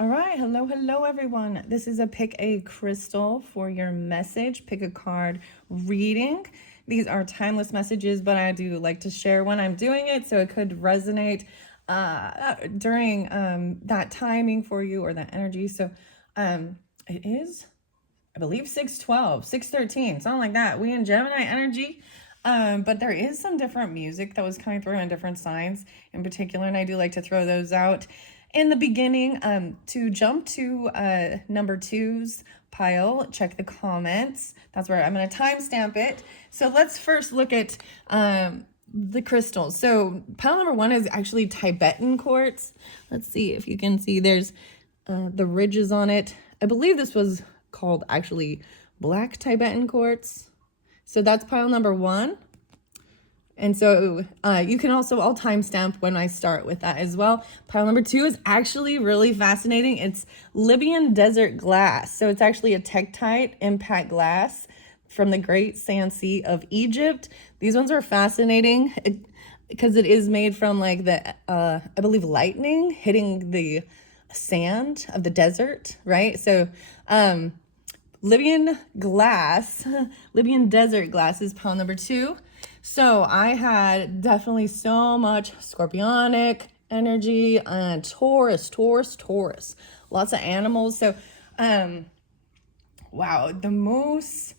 All right, hello everyone. This is a pick a crystal for your message, pick a card reading. These are timeless messages, but I do like to share when I'm doing it, so it could resonate during that timing for you or that energy. So it is, I believe, 6:12, 6:13, something like that. We in Gemini energy. But there is some different music that was coming through on different signs in particular, and I do like to throw those out in the beginning. To jump to number two's pile, check the comments. That's where I'm going to timestamp it. So let's first look at the crystals. So pile number one is actually Tibetan quartz. Let's see if you can see there's the ridges on it. I believe this was called actually black Tibetan quartz. So that's pile number one. And so you can also, I'll timestamp when I start with that as well. Pile number two is actually really fascinating. It's Libyan desert glass. So it's actually a tektite impact glass from the Great Sand Sea of Egypt. These ones are fascinating because it is made from like the, I believe, lightning hitting the sand of the desert, right? So Libyan glass, Libyan desert glass is pile number two. So I had definitely so much scorpionic energy and Taurus. Lots of animals. So, wow, the moose,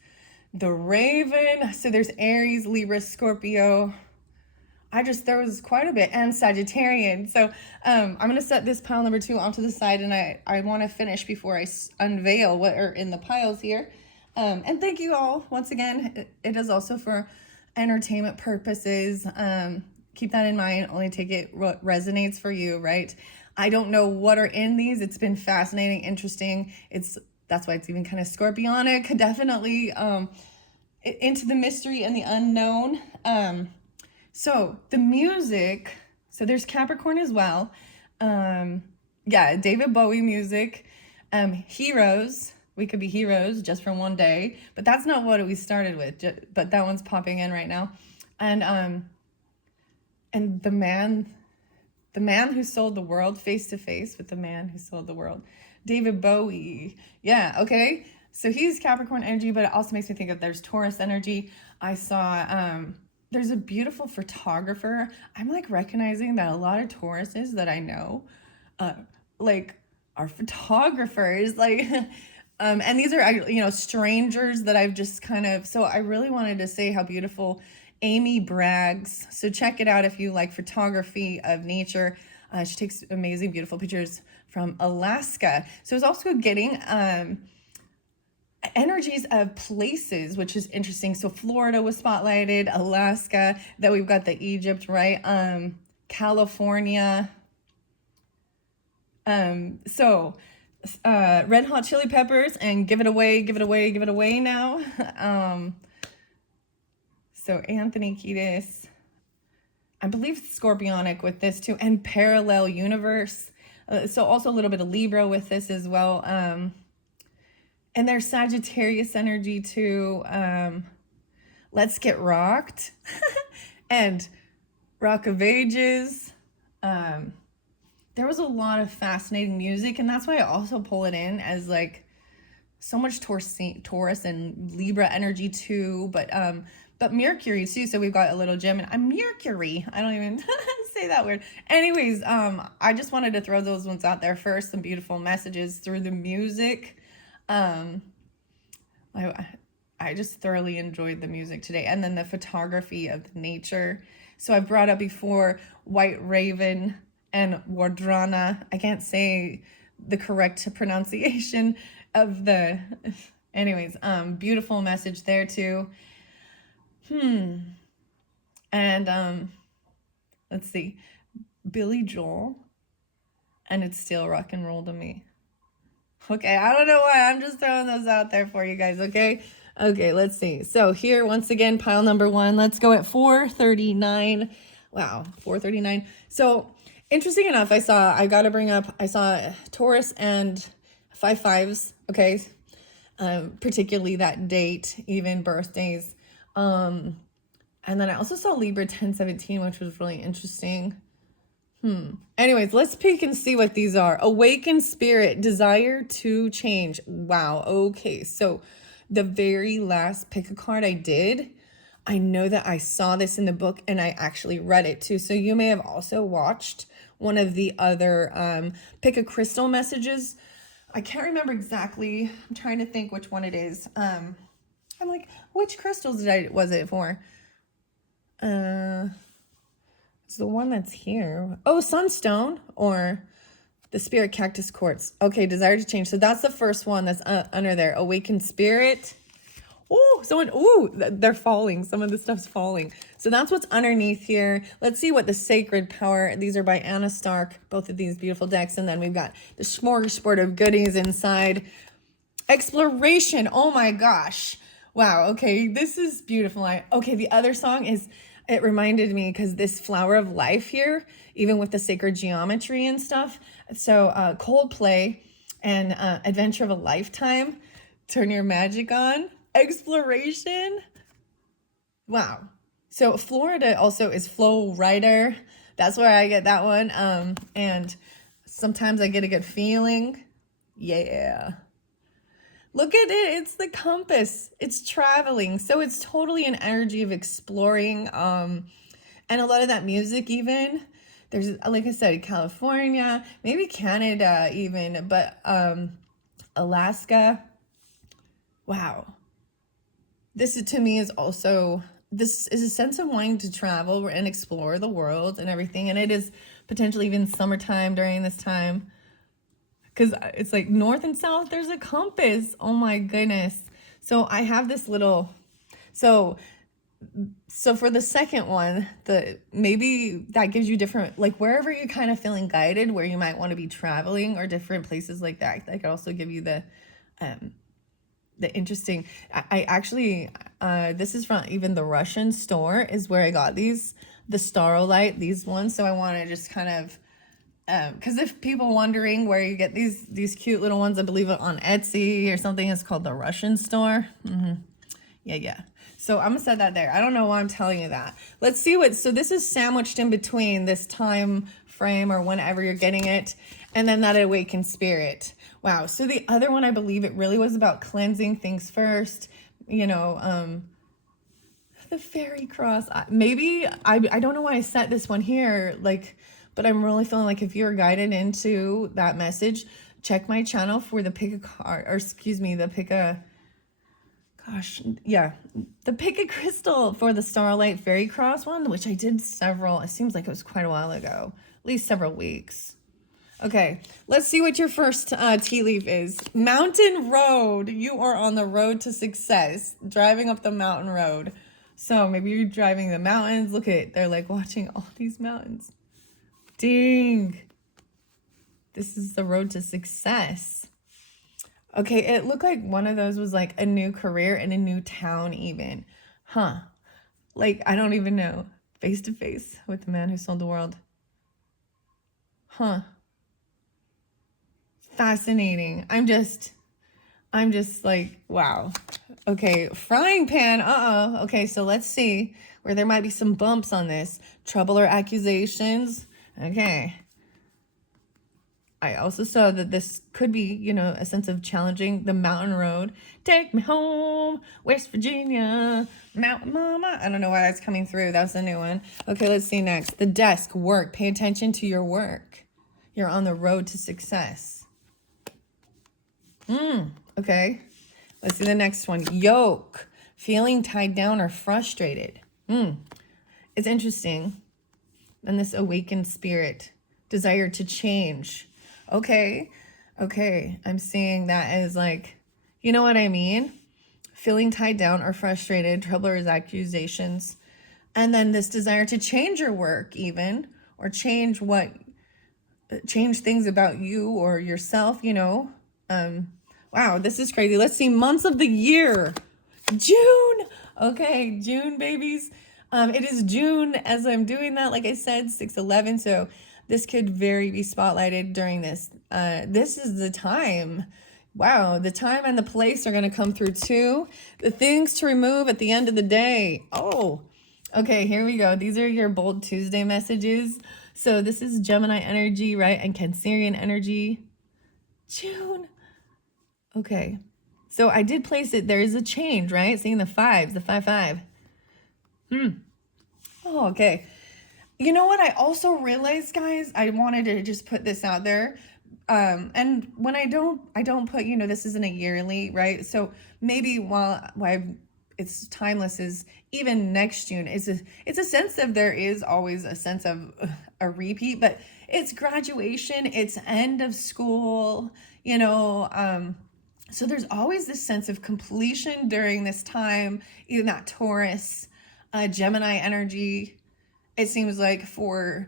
the raven. So there's Aries, Libra, Scorpio. There was quite a bit, and Sagittarian. So I'm going to set this pile number two onto the side, and I want to finish before I unveil what are in the piles here. And thank you all once again. It is also for entertainment purposes. Keep that in mind. Only take it what resonates for you, right? I don't know what are in these. It's been fascinating, interesting. That's why it's even kind of scorpionic. Definitely into the mystery and the unknown. So the music, so there's Capricorn as well. Yeah, David Bowie music. Heroes, we could be heroes just for one day, but that's not what we started with, but that one's popping in right now. And the man who sold the world, Face to Face with the Man Who Sold the World, David Bowie. Yeah, okay. So he's Capricorn energy, but it also makes me think of there's Taurus energy. I saw, there's a beautiful photographer. I'm like recognizing that a lot of Tauruses that I know, like are photographers, like, and these are, strangers that I've just kind of, so I really wanted to say how beautiful Amy Braggs. So check it out if you like photography of nature. She takes amazing, beautiful pictures from Alaska. So it's also getting, energies of places, which is interesting. So Florida was spotlighted, Alaska, then we've got the Egypt, right? California. So Red Hot Chili Peppers and Give It Away now. So Anthony Kiedis, I believe Scorpionic with this too, and Parallel Universe. So also a little bit of Libra with this as well. And there's Sagittarius energy too. Let's Get Rocked and Rock of Ages. There was a lot of fascinating music, and that's why I also pull it in as like so much Taurus and Libra energy too, but Mercury too. So we've got a little gem, and I'm Mercury. I don't even say that word. Anyways, I just wanted to throw those ones out there first. Some beautiful messages through the music. I just thoroughly enjoyed the music today, and then the photography of the nature. So I've brought up before White Raven and Wardrana. I can't say the correct pronunciation of the, anyways, beautiful message there too. And let's see, Billy Joel, and It's Still Rock and Roll to Me. Okay, I don't know why. I'm just throwing those out there for you guys, okay? Okay, let's see. So here, once again, pile number one. Let's go at 439. Wow, 439. So interesting enough, I saw Taurus and 5/5s, okay? Particularly that date, even birthdays. And then I also saw Libra 1017, which was really interesting. Anyways, let's peek and see what these are. Awakened spirit, desire to change. Wow. Okay. So the very last pick a card I did, I know that I saw this in the book and I actually read it too. So you may have also watched one of the other pick a crystal messages. I can't remember exactly. I'm trying to think which one it is. I'm like, which crystals was it for? It's the one that's here. Oh, sunstone or the spirit cactus quartz. Okay, desire to change. So that's the first one that's under there. Awakened spirit. Oh, they're falling. Some of the stuff's falling. So that's what's underneath here. Let's see what the sacred power. These are by Anna Stark. Both of these beautiful decks. And then we've got the smorgasbord of goodies inside. Exploration. Oh my gosh. Wow. Okay, this is beautiful. Okay, the other song is, it reminded me because this flower of life here, even with the sacred geometry and stuff. So Coldplay and Adventure of a Lifetime. Turn your magic on. Exploration. Wow. So Florida also is Flow Rider. That's where I get that one. And sometimes I get a good feeling. Yeah. Look at it. It's the compass. It's traveling. So it's totally an energy of exploring. And a lot of that music even. There's, like I said, California, maybe Canada even, but Alaska. Wow. This to me is also, this is a sense of wanting to travel and explore the world and everything. And it is potentially even summertime during this time. Because it's like north and south, there's a compass. Oh my goodness. So I have this little, so for the second one, maybe that gives you different, like wherever you're kind of feeling guided, where you might want to be traveling or different places like that. That could also give you the interesting, I actually, this is from even the Russian store is where I got these, the Starlight, these ones. So I want to just kind of, because if people wondering where you get these cute little ones, I believe on Etsy or something, it's called the Russian store. Yeah. So I'm gonna set that there. I don't know why I'm telling you that. Let's see so this is sandwiched in between this time frame or whenever you're getting it, and then that awakened spirit. Wow. So the other one, I believe it really was about cleansing things first, the fairy cross. Maybe I don't know why I set this one here, but I'm really feeling like if you're guided into that message, check my channel for the pick a card, or excuse me, the pick a crystal for the Starlight Fairy Cross one, which I did several, it seems like it was quite a while ago, at least several weeks. Okay, let's see what your first tea leaf is. Mountain road. You are on the road to success, driving up the mountain road. So maybe you're driving the mountains. Look at it. They're like watching all these mountains. Ding. This is the road to success. Okay, it looked like one of those was like a new career in a new town even. Like, I don't even know. Face to face with the man who sold the world. Fascinating. I'm just like, wow. Okay, frying pan. Okay, so let's see where there might be some bumps on this. Trouble or accusations. Okay. I also saw that this could be, a sense of challenging the mountain road. Take me home, West Virginia, Mountain Mama. I don't know why that's coming through. That's a new one. Okay, let's see next. The desk, work. Pay attention to your work. You're on the road to success. Okay. Let's see the next one. Yoke. Feeling tied down or frustrated. It's interesting. And this awakened spirit. Desire to change. Okay. I'm seeing that as like, you know what I mean? Feeling tied down or frustrated, trouble or accusations. And then this desire to change your work even, or change things about you or yourself, Wow, this is crazy. Let's see, months of the year. June. Okay, June, babies. It is June as I'm doing that, like I said, 6/11. So this could very be spotlighted during this. This is the time. Wow, the time and the place are going to come through too. The things to remove at the end of the day. Oh, okay, here we go. These are your Bold Tuesday messages. So this is Gemini energy, right? And Cancerian energy. June. Okay. So I did place it. There is a change, right? Seeing the fives, the 5-5. Oh, okay. You know what? I also realized, guys, I wanted to just put this out there. And when I don't put, this isn't a yearly, right? So maybe while it's timeless is even next June. It's a sense of there is always a sense of a repeat, but it's graduation, it's end of school, so there's always this sense of completion during this time, even that Taurus, Gemini energy. It seems like for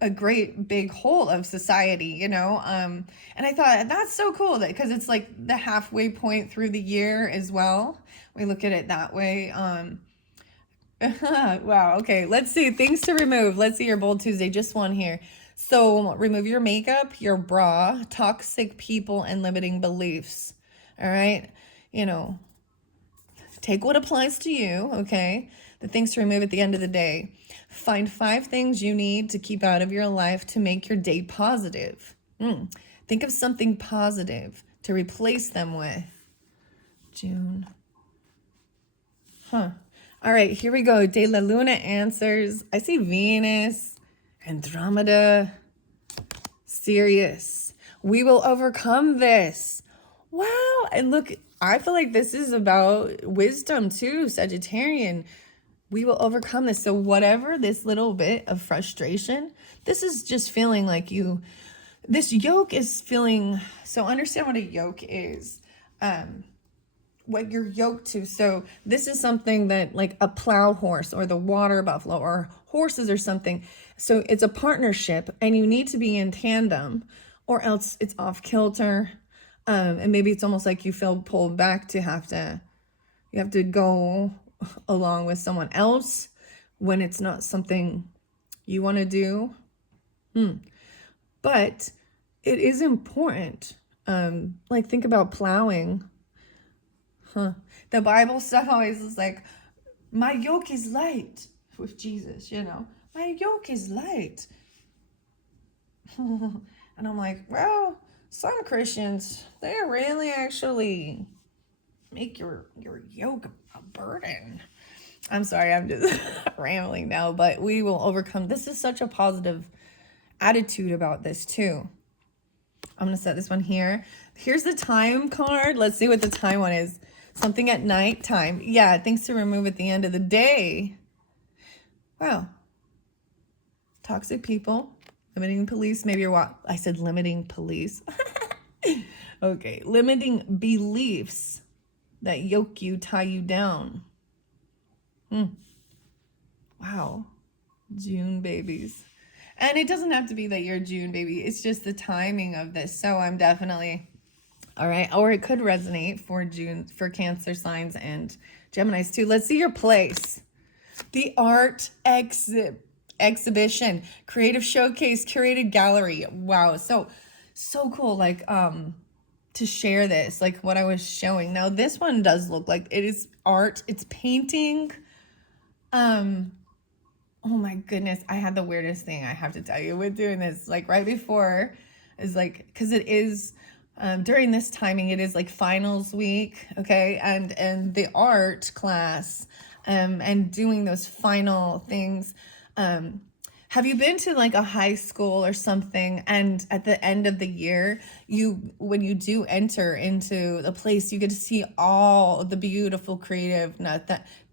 a great big whole of society, and I thought that's so cool that because it's like the halfway point through the year as well. We look at it that way. Wow. Okay. Let's see things to remove. Let's see your bold Tuesday. Just one here. So remove your makeup, your bra, toxic people, and limiting beliefs. All right. Take what applies to you. Okay. The things to remove at the end of the day. Find 5 things you need to keep out of your life to make your day positive. Think of something positive to replace them with. June. All right, here we go. De la Luna answers. I see Venus, Andromeda, Sirius. We will overcome this. Wow. And look, I feel like this is about wisdom too, Sagittarian. We will overcome this. So whatever this little bit of frustration, this is just feeling like this yoke is feeling, so understand what a yoke is. What you're yoked to. So this is something that like a plow horse or the water buffalo or horses or something. So it's a partnership and you need to be in tandem or else it's off kilter. And maybe it's almost like you feel pulled back to you have to go along with someone else when it's not something you want to do. But it is important. Like think about plowing. The Bible stuff always is like, my yoke is light with Jesus, my yoke is light. And I'm like, well, some Christians, they really actually make your yoke a burden. I'm sorry, I'm just rambling now, but we will overcome. This is such a positive attitude about this too. I'm going to set this one here. Here's the time card. Let's see what the time one is. Something at night time. Yeah, things to remove at the end of the day. Wow. Toxic people. Limiting police. Maybe you're what? I said limiting police. Okay. Limiting beliefs that yoke you, tie you down. Wow. June babies. And it doesn't have to be that you're a June baby. It's just the timing of this. So I'm definitely... All right. Or it could resonate for June, for Cancer signs and Geminis too. Let's see your place. The art exhibition, creative showcase, curated gallery. Wow. So cool. Like, to share this, like what I was showing. Now this one does look like it is art. It's painting. Oh my goodness. I had the weirdest thing I have to tell you with doing this, like right before is like, cause it is, during this timing, it is like finals week, okay, and the art class, and doing those final things. Have you been to like a high school or something, and at the end of the year, when you do enter into the place, you get to see all the beautiful creative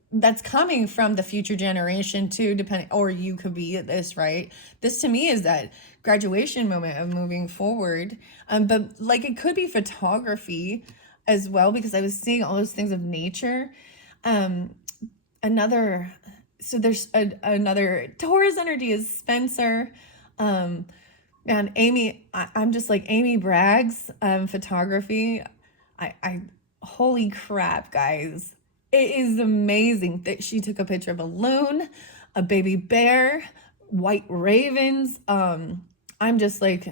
that's coming from the future generation too, depending, or you could be at this, right? This to me is that graduation moment of moving forward. But like it could be photography as well, because I was seeing all those things of nature. So there's another Taurus energy is Spencer. And Amy, I'm just like Amy Bragg's photography. I holy crap, guys. It is amazing that she took a picture of a loon, a baby bear, white ravens. I'm just like,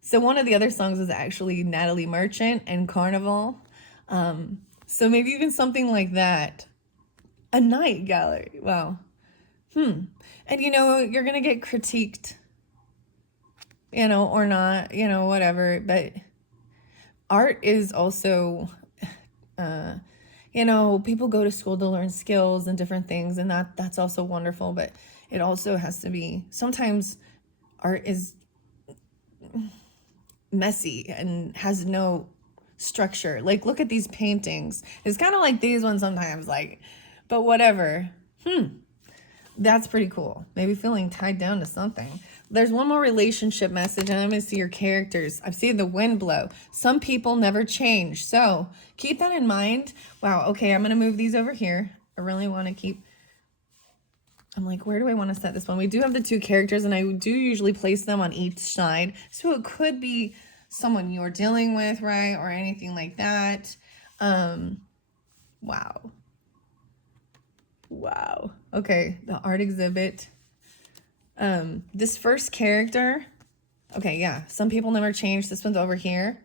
so one of the other songs is actually Natalie Merchant and Carnival. So maybe even something like that. A night gallery. Wow. And you're going to get critiqued, or not, whatever. But art is also, people go to school to learn skills and different things, and that's also wonderful. But it also has to be, sometimes art is messy and has no structure. Like, look at these paintings. It's kind of like these ones sometimes, but whatever. That's pretty cool. Maybe feeling tied down to something. There's one more relationship message, and I'm going to see your characters. I've seen the wind blow. Some people never change. So keep that in mind. Wow. Okay. I'm going to move these over here. I really want to keep, I'm like, where do I want to set this one? We do have the two characters, and I do usually place them on each side. So it could be someone you're dealing with, right? Or anything like that. Wow. Wow. Okay. The art exhibit. This first character. Okay. Yeah. Some people never change. This one's over here.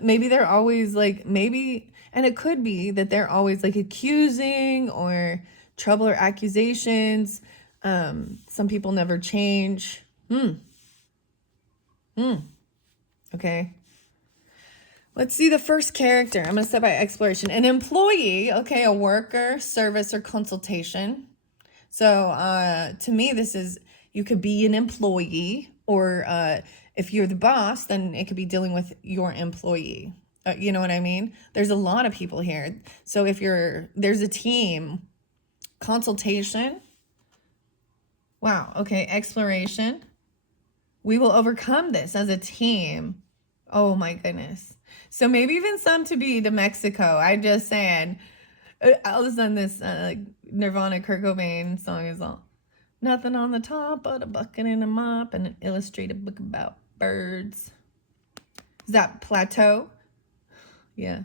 Maybe they're always maybe, and it could be that they're always accusing or trouble or accusations. Some people never change. Okay. Let's see the first character. I'm going to set by exploration. An employee, okay, a worker, service, or consultation. So to me, this is, you could be an employee, or if you're the boss, then it could be dealing with your employee. You know what I mean? There's a lot of people here. So if there's a team, consultation. Wow. Okay. Exploration. We will overcome this as a team. Oh my goodness. So maybe even some to be to Mexico. I'm just saying. All of a sudden, this Nirvana Kurt Cobain song is all, nothing on the top but a bucket and a mop and an illustrated book about birds. Is that Plateau? Yeah.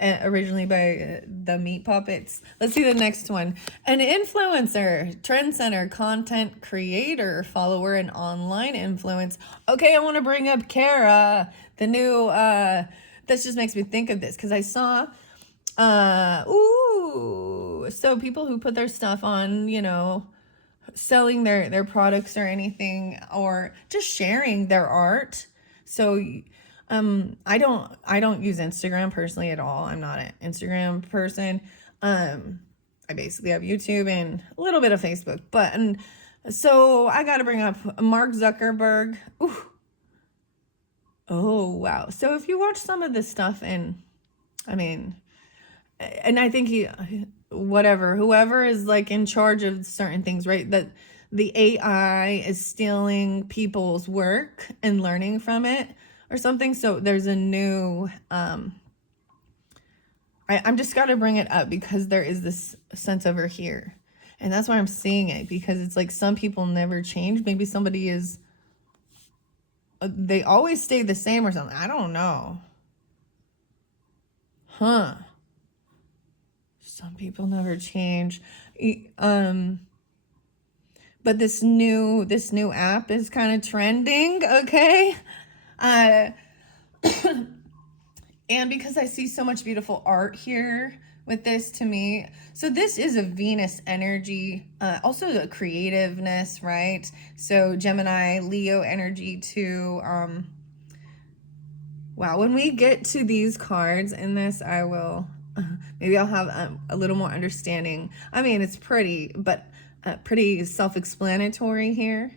Originally by the Meat Puppets. Let's see the next one. An influencer, trendsetter, content creator, follower, and online influence. Okay, I want to bring up Kara, the new, this just makes me think of this because I saw, so people who put their stuff on, selling their products or anything, or just sharing their art. So I don't use Instagram personally at all. I'm not an Instagram person. I basically have YouTube and a little bit of Facebook, and so I got to bring up Mark Zuckerberg. Ooh. Oh, wow. So if you watch some of this stuff, and I think whoever is in charge of certain things, right? That the AI is stealing people's work and learning from it or something. So there's a new, I'm just got to bring it up because there is this sense over here. And that's why I'm seeing it, because it's some people never change. Maybe somebody is, they always stay the same or something. I don't know. Some people never change. But this new app is kind of trending, okay? And because I see so much beautiful art here with this, to me, so this is a Venus energy, also the creativeness, right? So Gemini, Leo energy too. Wow, when we get to these cards in this, I will, maybe I'll have a little more understanding. It's pretty, but pretty self-explanatory here.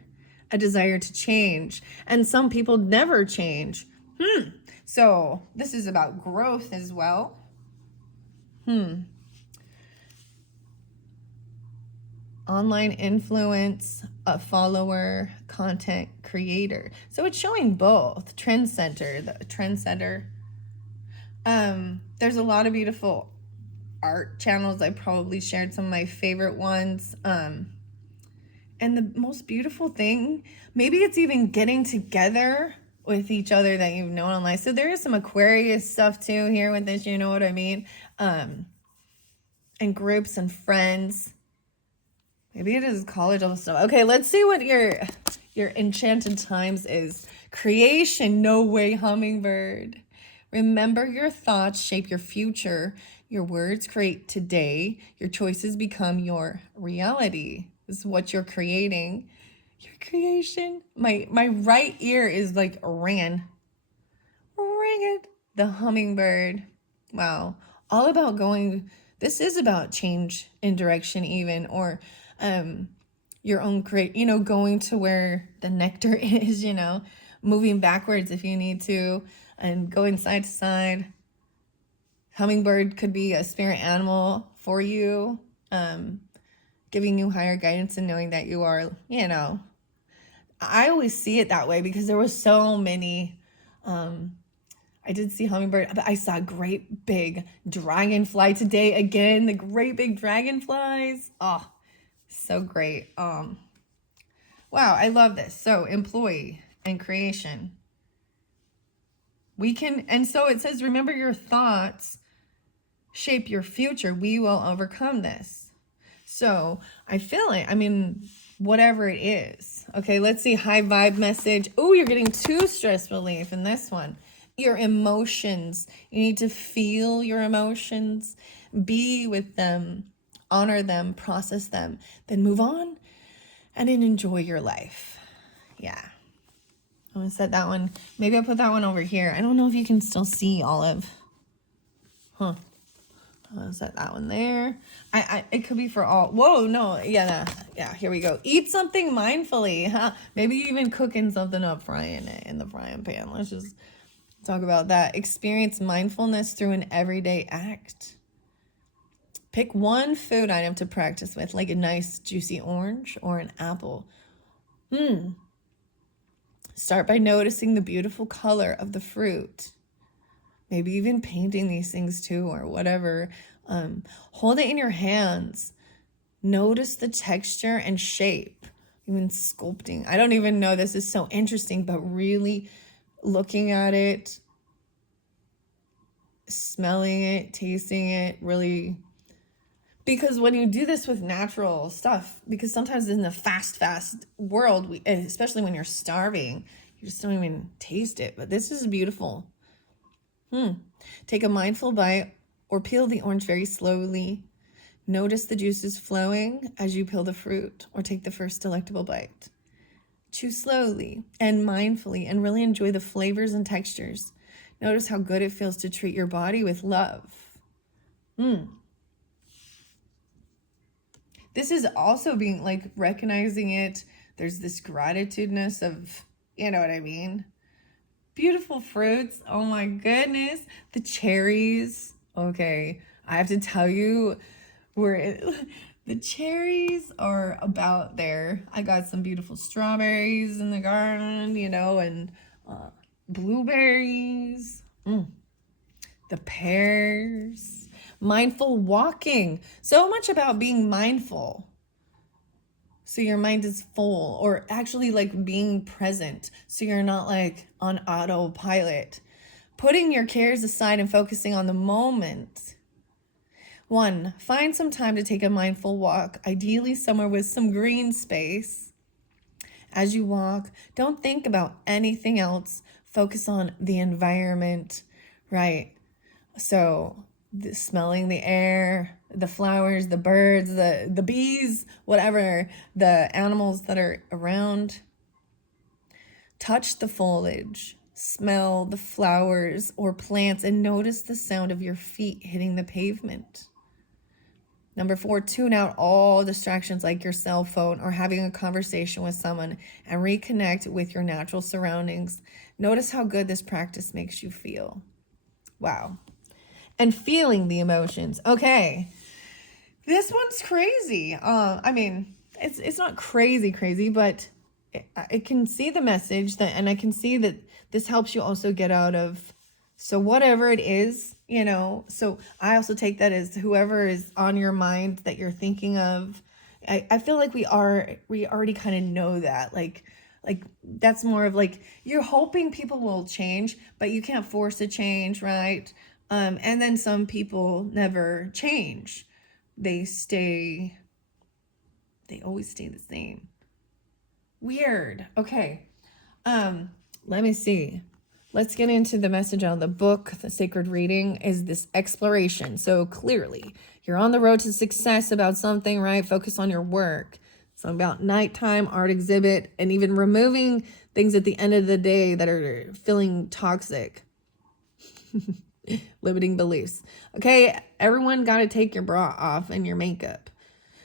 A desire to change. And some people never change. So this is about growth as well. Online influence, a follower, content creator. So it's showing both. Trendsetter. There's a lot of beautiful art channels. I probably shared some of my favorite ones. And the most beautiful thing, maybe it's even getting together with each other that you've known online. So there is some Aquarius stuff too here with this, you know what I mean? And groups and friends. Maybe it is college, all this stuff. Okay, let's see what your enchanted times is. Creation, no way, hummingbird. Remember your thoughts shape your future. Your words create today. Your choices become your reality. This is what you're creating. Your creation. My right ear is like ringing. Ring it. The hummingbird. Wow. All about going. This is about change in direction, even, or your own create, going to where the nectar is, moving backwards if you need to, and going side to side. Hummingbird could be a spirit animal for you, giving you higher guidance and knowing that you are, I always see it that way because there was so many, I did see hummingbird, but I saw great big dragonfly today again, the great big dragonflies. Oh, so great. Wow, I love this. So employee and creation. We can, and so it says, remember your thoughts shape your future. We will overcome this. So I feel it. I mean, whatever it is. Okay, let's see. High vibe message. Oh, you're getting 2 stress relief in this one. Your emotions. You need to feel your emotions, be with them, honor them, process them, then move on and then enjoy your life. Yeah. I'm going to set that one. Maybe I'll put that one over here. I don't know if you can still see Olive. Huh. I'll set that one there. It could be for all. Whoa, no. Yeah, here we go. Eat something mindfully. Huh? Maybe even cooking something up, frying it in the frying pan. Let's just talk about that. Experience mindfulness through an everyday act. Pick one food item to practice with, like a nice juicy orange or an apple. Start by noticing the beautiful color of the fruit. Maybe even painting these things too, or whatever. Hold it in your hands. Notice the texture and shape. Even sculpting. I don't even know. This is so interesting, but really looking at it, smelling it, tasting it, really. Because when you do this with natural stuff, because sometimes in the fast world, especially when you're starving, you just don't even taste it. But this is beautiful. Take a mindful bite or peel the orange very slowly. Notice the juices flowing as you peel the fruit or take the first delectable bite. Chew slowly and mindfully and really enjoy the flavors and textures. Notice how good it feels to treat your body with love. This is also being like recognizing it. There's this gratitudeness of, you know what I mean? Beautiful fruits. Oh my goodness. The cherries. Okay. I have to tell you, the cherries are about there. I got some beautiful strawberries in the garden, and blueberries. The pears. Mindful walking. So much about being mindful. So your mind is full, or actually like being present. So you're not like on autopilot. Putting your cares aside and focusing on the moment. 1, find some time to take a mindful walk, ideally somewhere with some green space. As you walk, don't think about anything else. Focus on the environment, right? So smelling the air, the flowers, the birds, the bees, whatever, the animals that are around. Touch the foliage, smell the flowers or plants, and notice the sound of your feet hitting the pavement. 4, tune out all distractions like your cell phone or having a conversation with someone and reconnect with your natural surroundings. Notice how good this practice makes you feel. Wow. And feeling the emotions. Okay. This one's crazy. I mean, it's not crazy, but I can see the message and I can see that this helps you also get out of, so whatever it is, so I also take that as whoever is on your mind that you're thinking of. I feel like we already kind of know that, like that's more of like, you're hoping people will change, but you can't force a change, right? And then some people never change. They always stay the same. Weird. Okay. Let me see. let's get into the message on the book. The sacred reading is this exploration. So clearly, you're on the road to success about something, right? Focus on your work. It's about nighttime, art exhibit, and even removing things at the end of the day that are feeling toxic. Limiting beliefs. Okay, everyone got to take your bra off and your makeup.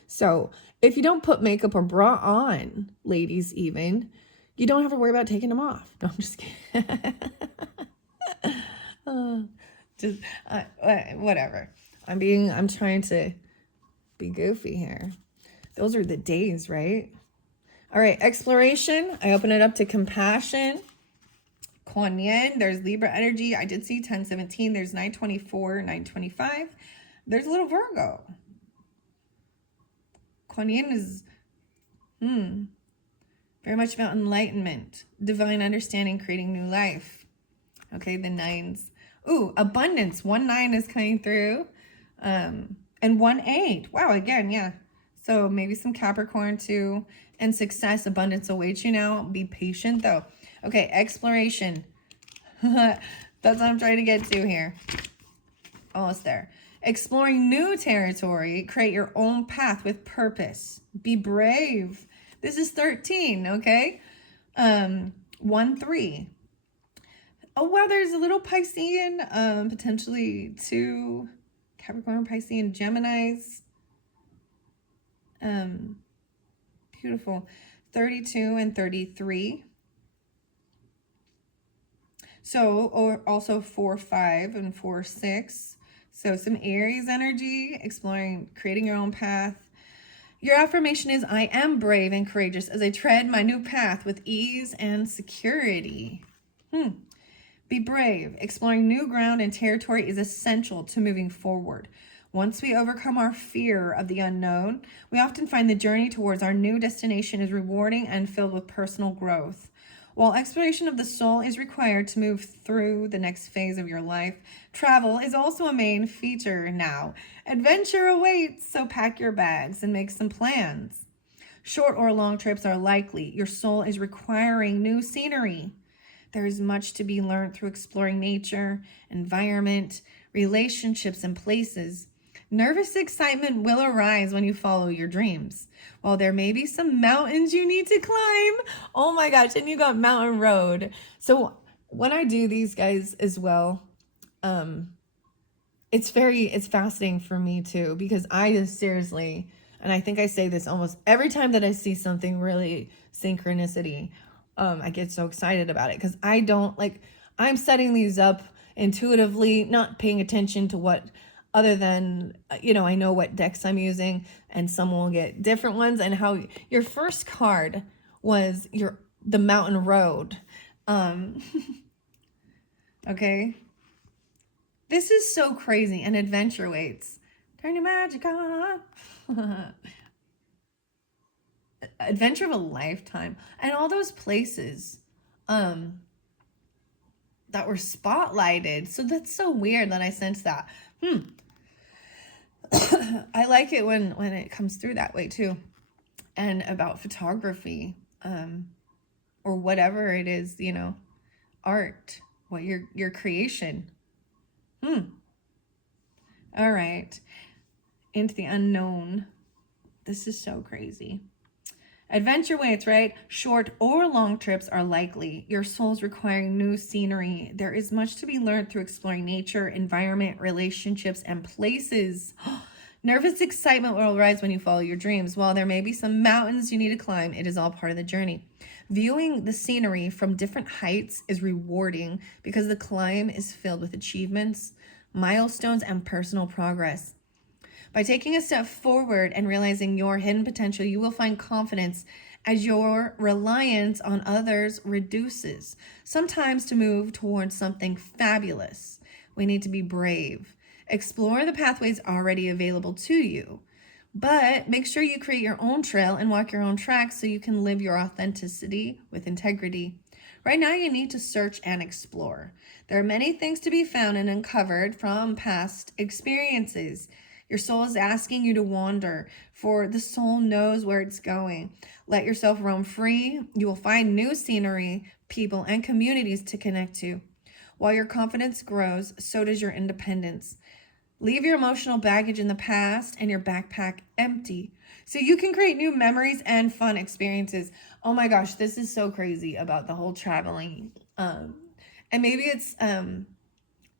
So if you don't put makeup or bra on, ladies even, you don't have to worry about taking them off. No, I'm just kidding. Whatever. I'm trying to be goofy here. Those are the days, right? All right, exploration. I open it up to compassion. Kuan Yin, there's Libra energy. I did see 1017. There's 924, 925. There's a little Virgo. Kuan Yin is very much about enlightenment, divine understanding, creating new life. Okay, the nines. Ooh, abundance. 1-9 is coming through. And 1-8. Wow, again, yeah. So maybe some Capricorn too. And success, abundance awaits you now. Be patient though. Okay, exploration. That's what I'm trying to get to here. Almost there. Exploring new territory. Create your own path with purpose. Be brave. This is 13, okay? 1-3. Oh, wow, there's a little Piscean. Potentially 2 Capricorn, Piscean, Geminis. Beautiful. 32 and 33. So, or also 4-5 and 4-6. So some Aries energy, exploring, creating your own path. Your affirmation is, I am brave and courageous as I tread my new path with ease and security. Be brave. Exploring new ground and territory is essential to moving forward. Once we overcome our fear of the unknown, we often find the journey towards our new destination is rewarding and filled with personal growth. While exploration of the soul is required to move through the next phase of your life, travel is also a main feature now. Adventure awaits, so pack your bags and make some plans. Short or long trips are likely. Your soul is requiring new scenery. There is much to be learned through exploring nature, environment, relationships, and places. Nervous excitement will arise when you follow your dreams. While there may be some mountains you need to climb, oh my gosh, and you got Mountain Road. So when I do these guys as well, it's fascinating for me too, because I just seriously, and I think I say this almost every time that I see something really synchronicity, I get so excited about it because I'm setting these up intuitively, not paying attention to what other than, I know what decks I'm using, and some will get different ones, and how your first card was the Mountain Road. Okay. This is so crazy, and adventure waits. Turn your magic on. Adventure of a lifetime. And all those places that were spotlighted. So that's so weird that I sense that. I like it when it comes through that way too. And about photography, or whatever it is, art, what your creation. All right. Into the unknown. This is so crazy. Adventure waits, right? Short or long trips are likely. Your soul's requiring new scenery. There is much to be learned through exploring nature, environment, relationships, and places. Nervous excitement will arise when you follow your dreams. While there may be some mountains you need to climb, it is all part of the journey. Viewing the scenery from different heights is rewarding because the climb is filled with achievements, milestones, and personal progress. By taking a step forward and realizing your hidden potential, you will find confidence as your reliance on others reduces. Sometimes to move towards something fabulous, we need to be brave. Explore the pathways already available to you, but make sure you create your own trail and walk your own tracks so you can live your authenticity with integrity. Right now, you need to search and explore. There are many things to be found and uncovered from past experiences. Your soul is asking you to wander, for the soul knows where it's going. Let yourself roam free. You will find new scenery, people, and communities to connect to. While your confidence grows, so does your independence. Leave your emotional baggage in the past and your backpack empty so you can create new memories and fun experiences. Oh my gosh, this is so crazy about the whole traveling. And maybe it's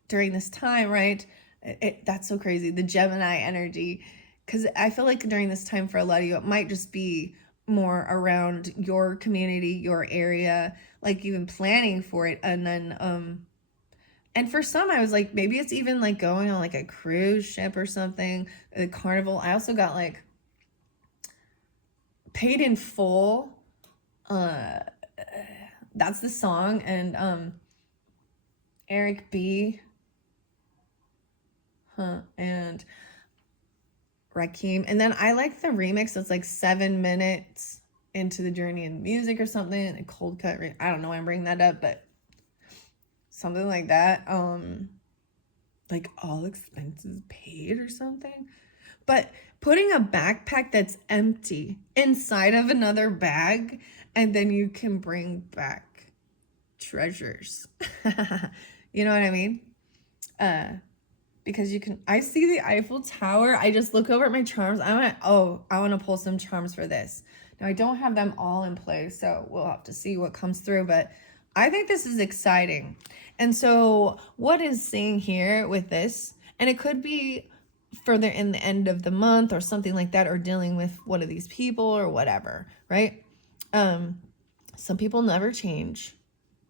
during this time, right? That's so crazy. The Gemini energy. Because I feel like during this time for a lot of you, it might just be more around your community, your area, like even planning for it. And then, and for some, I was like, maybe it's even like going on like a cruise ship or something, a carnival. I also got like Paid in Full. That's the song. And Eric B. And Rakim. And then I like the remix that's like 7 minutes into the journey in music or something. A cold cut. I don't know why I'm bringing that up, but something like that. Like all expenses paid or something. But putting a backpack that's empty inside of another bag, and then you can bring back treasures. You know what I mean? Because you can, I see the Eiffel Tower. I just look over at my charms. I want to pull some charms for this. Now I don't have them all in place, so we'll have to see what comes through, but I think this is exciting. And so what is saying here with this, and it could be further in the end of the month or something like that, or dealing with one of these people or whatever, right? Some people never change.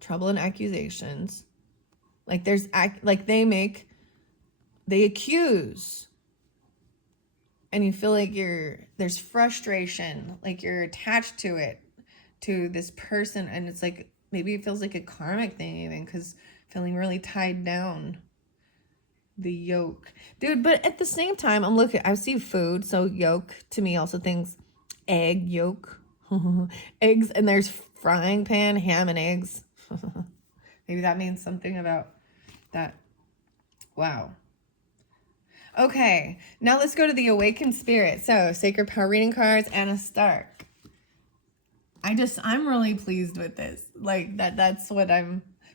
Trouble and accusations. Like they accuse, and you feel like there's frustration, like you're attached to it, to this person, and it's like, maybe it feels like a karmic thing even, because feeling really tied down. The yoke. Dude, but at the same time, I see food, so yoke to me also thinks egg yolk. Eggs, and there's frying pan, ham and eggs. Maybe that means something about that. Wow. Okay, now let's go to the Awakened Spirit. So, Sacred Power Reading cards, Anna Stark. I'm really pleased with this. Like, that's what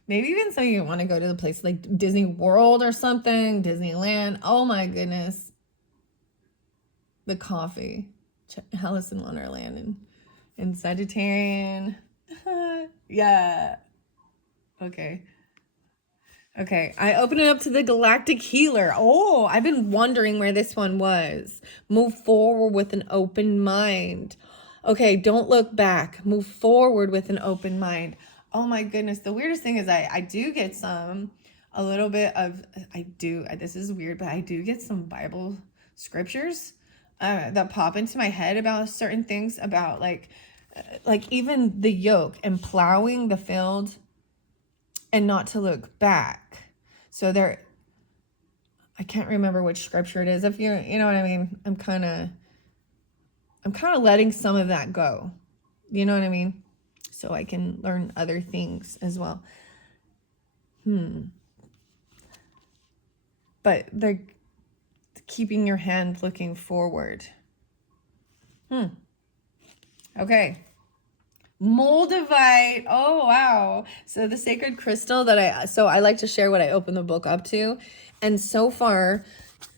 maybe even some of you want to go to the place like Disney World or something, Disneyland. Oh my goodness. The coffee. Alice in Wonderland and Sagittarian. Yeah. Okay. Okay, I open it up to the Galactic Healer. Oh, I've been wondering where this one was. Move forward with an open mind. Okay, don't look back. Move forward with an open mind. Oh my goodness. The weirdest thing is I do get a little bit of, this is weird, but I do get some Bible scriptures that pop into my head about certain things, about like even the yoke and plowing the field and not to look back. So I can't remember which scripture it is. If you know what I mean, I'm kind of letting some of that go. You know what I mean? So I can learn other things as well. But they're keeping your hand looking forward. Okay. Moldavite. Oh, wow. So the sacred crystal I like to share what I open the book up to. And so far,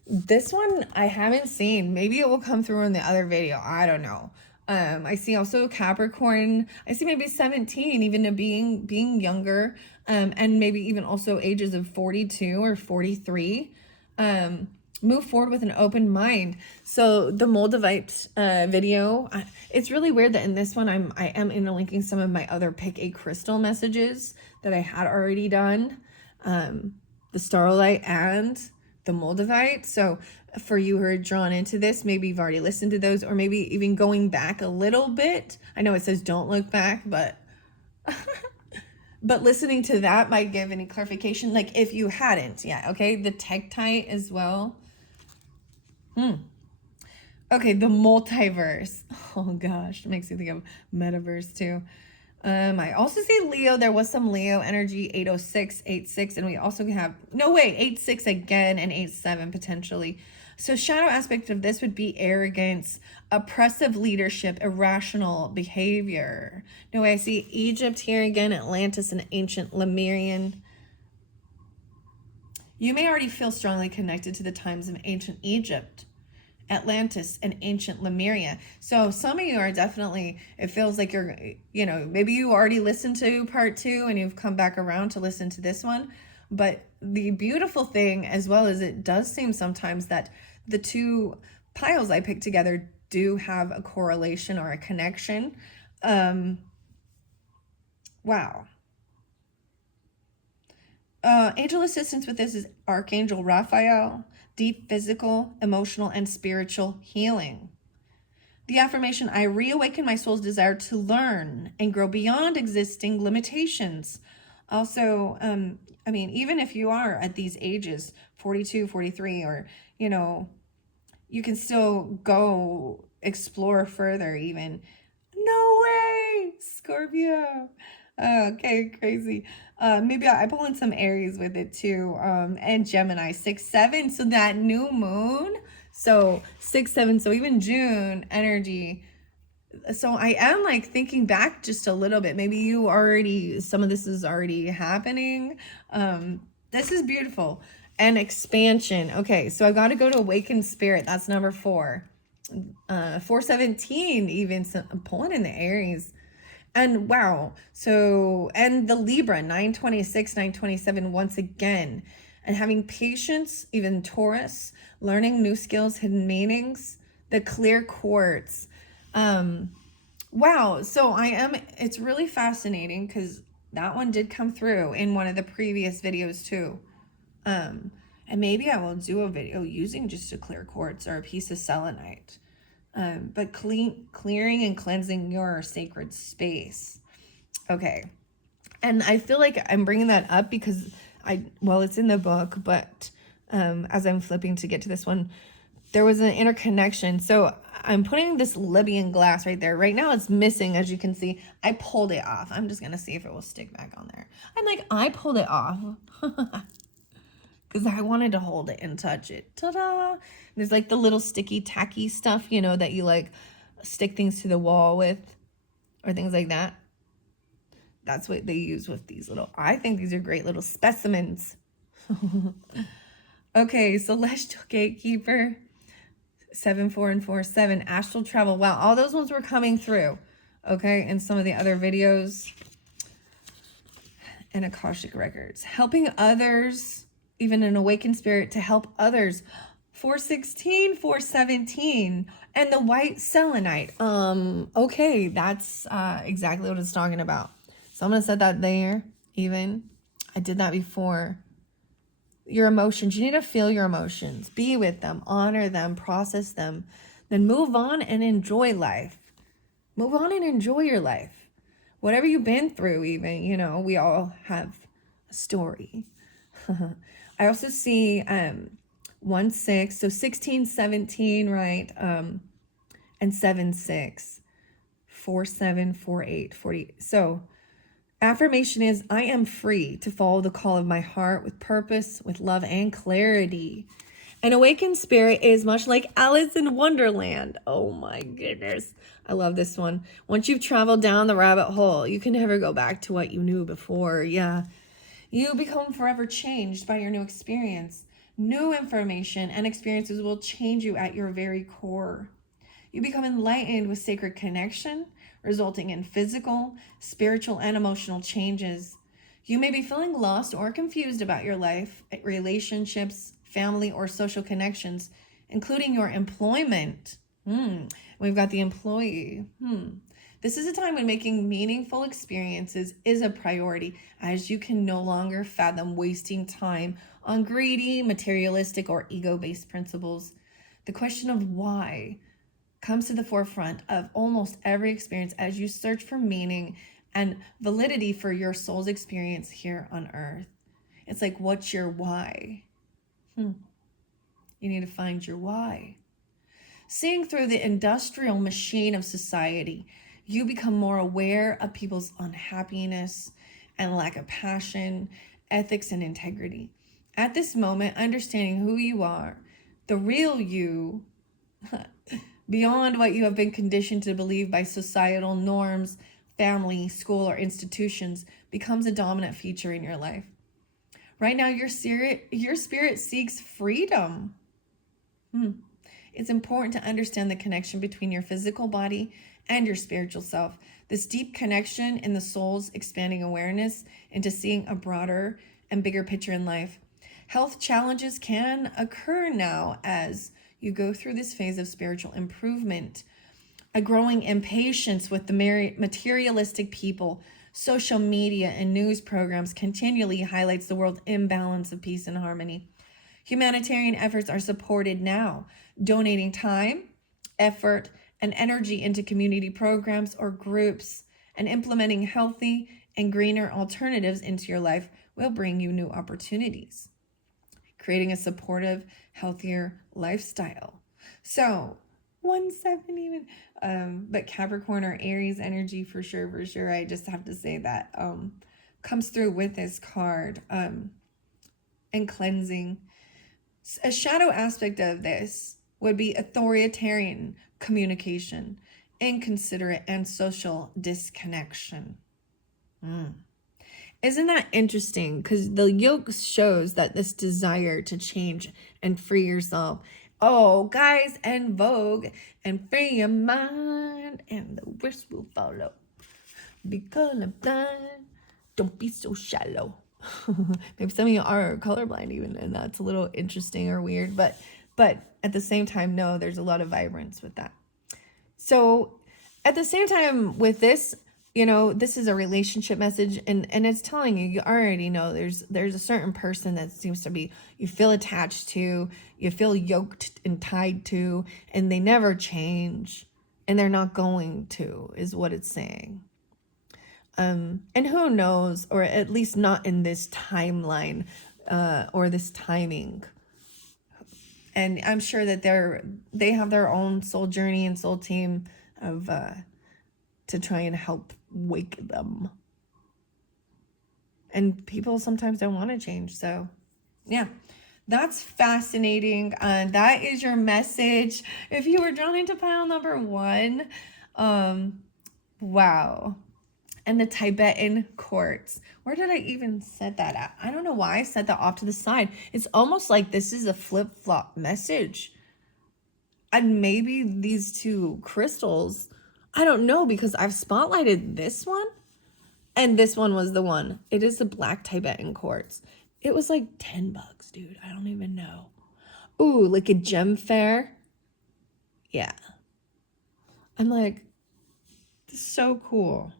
this one I haven't seen. Maybe it will come through in the other video. I don't know. I see also Capricorn. I see maybe 17, even to being younger. And maybe even also ages of 42 or 43. Move forward with an open mind. So the Moldavite video, it's really weird that in this one I am interlinking some of my other pick a crystal messages that I had already done, the Starlight and the Moldavite. So for you who are drawn into this, maybe you've already listened to those, or maybe even going back a little bit. I know it says don't look back, but but listening to that might give any clarification, like if you hadn't. Yeah, okay. The Tektite as well. Okay, the multiverse. Oh gosh, it makes me think of metaverse too. I also see Leo. There was some Leo energy, 806, 86, and we also have, no wait, 86 again and 87 potentially. So shadow aspect of this would be arrogance, oppressive leadership, irrational behavior. No way, I see Egypt here again, Atlantis and ancient Lemurian. You may already feel strongly connected to the times of ancient Egypt, Atlantis, and ancient Lemuria. So some of you are definitely, it feels like you're, maybe you already listened to part 2 and you've come back around to listen to this one. But the beautiful thing, as well as it does seem sometimes that the two piles I picked together do have a correlation or a connection. Wow. Angel assistance with this is Archangel Raphael, deep physical, emotional, and spiritual healing. The affirmation, I reawaken my soul's desire to learn and grow beyond existing limitations. Also, even if you are at these ages, 42, 43, or, you can still go explore further even. No way, Scorpio. Okay, crazy. Maybe I pull in some Aries with it too. And Gemini, 6-7. So that new moon. So 6-7. So even June energy. So I am like thinking back just a little bit. Maybe some of this is already happening. This is beautiful. And expansion. Okay, so I got to go to Awakened Spirit. That's number 4. 417 even. So I'm pulling in the Aries. And wow, and the Libra, 926, 927, once again. And having patience, even Taurus, learning new skills, hidden meanings, the clear quartz. Wow, so it's really fascinating because that one did come through in one of the previous videos too. And maybe I will do a video using just a clear quartz or a piece of selenite. But clearing and cleansing your sacred space. Okay. And I feel like I'm bringing that up because it's in the book, but as I'm flipping to get to this one, there was an interconnection. So I'm putting this Libyan glass right there. Right now it's missing, as you can see. I pulled it off. I'm just going to see if it will stick back on there. I pulled it off. Because I wanted to hold it and touch it. Ta-da! There's like the little sticky tacky stuff, that you like stick things to the wall with or things like that. That's what they use with these I think these are great little specimens. Okay, Celestial Gatekeeper, 7-4 and 4-7, Astral Travel. Wow, all those ones were coming through. Okay, in some of the other videos. And Akashic Records. Helping others, even an awakened spirit, to help others. 416, 417, and the white selenite. Okay, that's exactly what it's talking about. So I'm gonna set that there. Even I did that before. Your emotions. You need to feel your emotions. Be with them. Honor them. Process them. Then move on and enjoy life. Move on and enjoy your life. Whatever you've been through, even we all have a story. I also see 1-6, so 16, 17, right? And 7-6, 4-7, 4-8, 40. So affirmation is, I am free to follow the call of my heart with purpose, with love, and clarity. An awakened spirit is much like Alice in Wonderland. Oh my goodness. I love this one. Once you've traveled down the rabbit hole, you can never go back to what you knew before. Yeah. You become forever changed by your new experience. New information and experiences will change you at your very core. You become enlightened with sacred connection, resulting in physical, spiritual, and emotional changes. You may be feeling lost or confused about your life, relationships, family, or social connections, including your employment. We've got the employee. This is a time when making meaningful experiences is a priority, as you can no longer fathom wasting time on greedy, materialistic, or ego-based principles. The question of why comes to the forefront of almost every experience as you search for meaning and validity for your soul's experience here on earth. It's like, what's your why? You need to find your why. Seeing through the industrial machine of society, you become more aware of people's unhappiness and lack of passion, ethics, and integrity. At this moment, understanding who you are, the real you, beyond what you have been conditioned to believe by societal norms, family, school, or institutions, becomes a dominant feature in your life. Right now, your spirit seeks freedom. It's important to understand the connection between your physical body and your spiritual self. This deep connection in the soul's expanding awareness into seeing a broader and bigger picture in life. Health challenges can occur now as you go through this phase of spiritual improvement. A growing impatience with the materialistic people, social media, and news programs continually highlights the world's imbalance of peace and harmony. Humanitarian efforts are supported now, donating time, effort, and energy into community programs or groups, and implementing healthy and greener alternatives into your life will bring you new opportunities, creating a supportive, healthier lifestyle. So, 1/7 even, but Capricorn or Aries energy for sure. I just have to say that comes through with this card, and cleansing. A shadow aspect of this would be authoritarian communication, inconsiderate, and social disconnection. Isn't that interesting? Because the yoke shows that this desire to change and free yourself. Oh, guys, and Vogue, and free your mind, and the rest will follow. Be colorblind, don't be so shallow. Maybe some of you are colorblind even, and that's a little interesting or weird, but at the same time, no, there's a lot of vibrance with that. So at the same time with this, this is a relationship message, and it's telling you already know there's a certain person that seems to be, you feel attached to, you feel yoked and tied to, and they never change, and they're not going to, is what it's saying. And who knows, or at least not in this timeline, or this timing. And I'm sure that they have their own soul journey and soul team of to try and help wake them. And people sometimes don't want to change. So yeah, that's fascinating. That is your message. If you were drawn into pile number 1, wow. And the Tibetan quartz. Where did I even set that at? I don't know why I set that off to the side. It's almost like this is a flip-flop message. And maybe these two crystals, I don't know, because I've spotlighted this one, and this one was the one. It is the black Tibetan quartz. It was like $10, dude. I don't even know. Ooh, like a gem fair. Yeah. I'm like, this is so cool.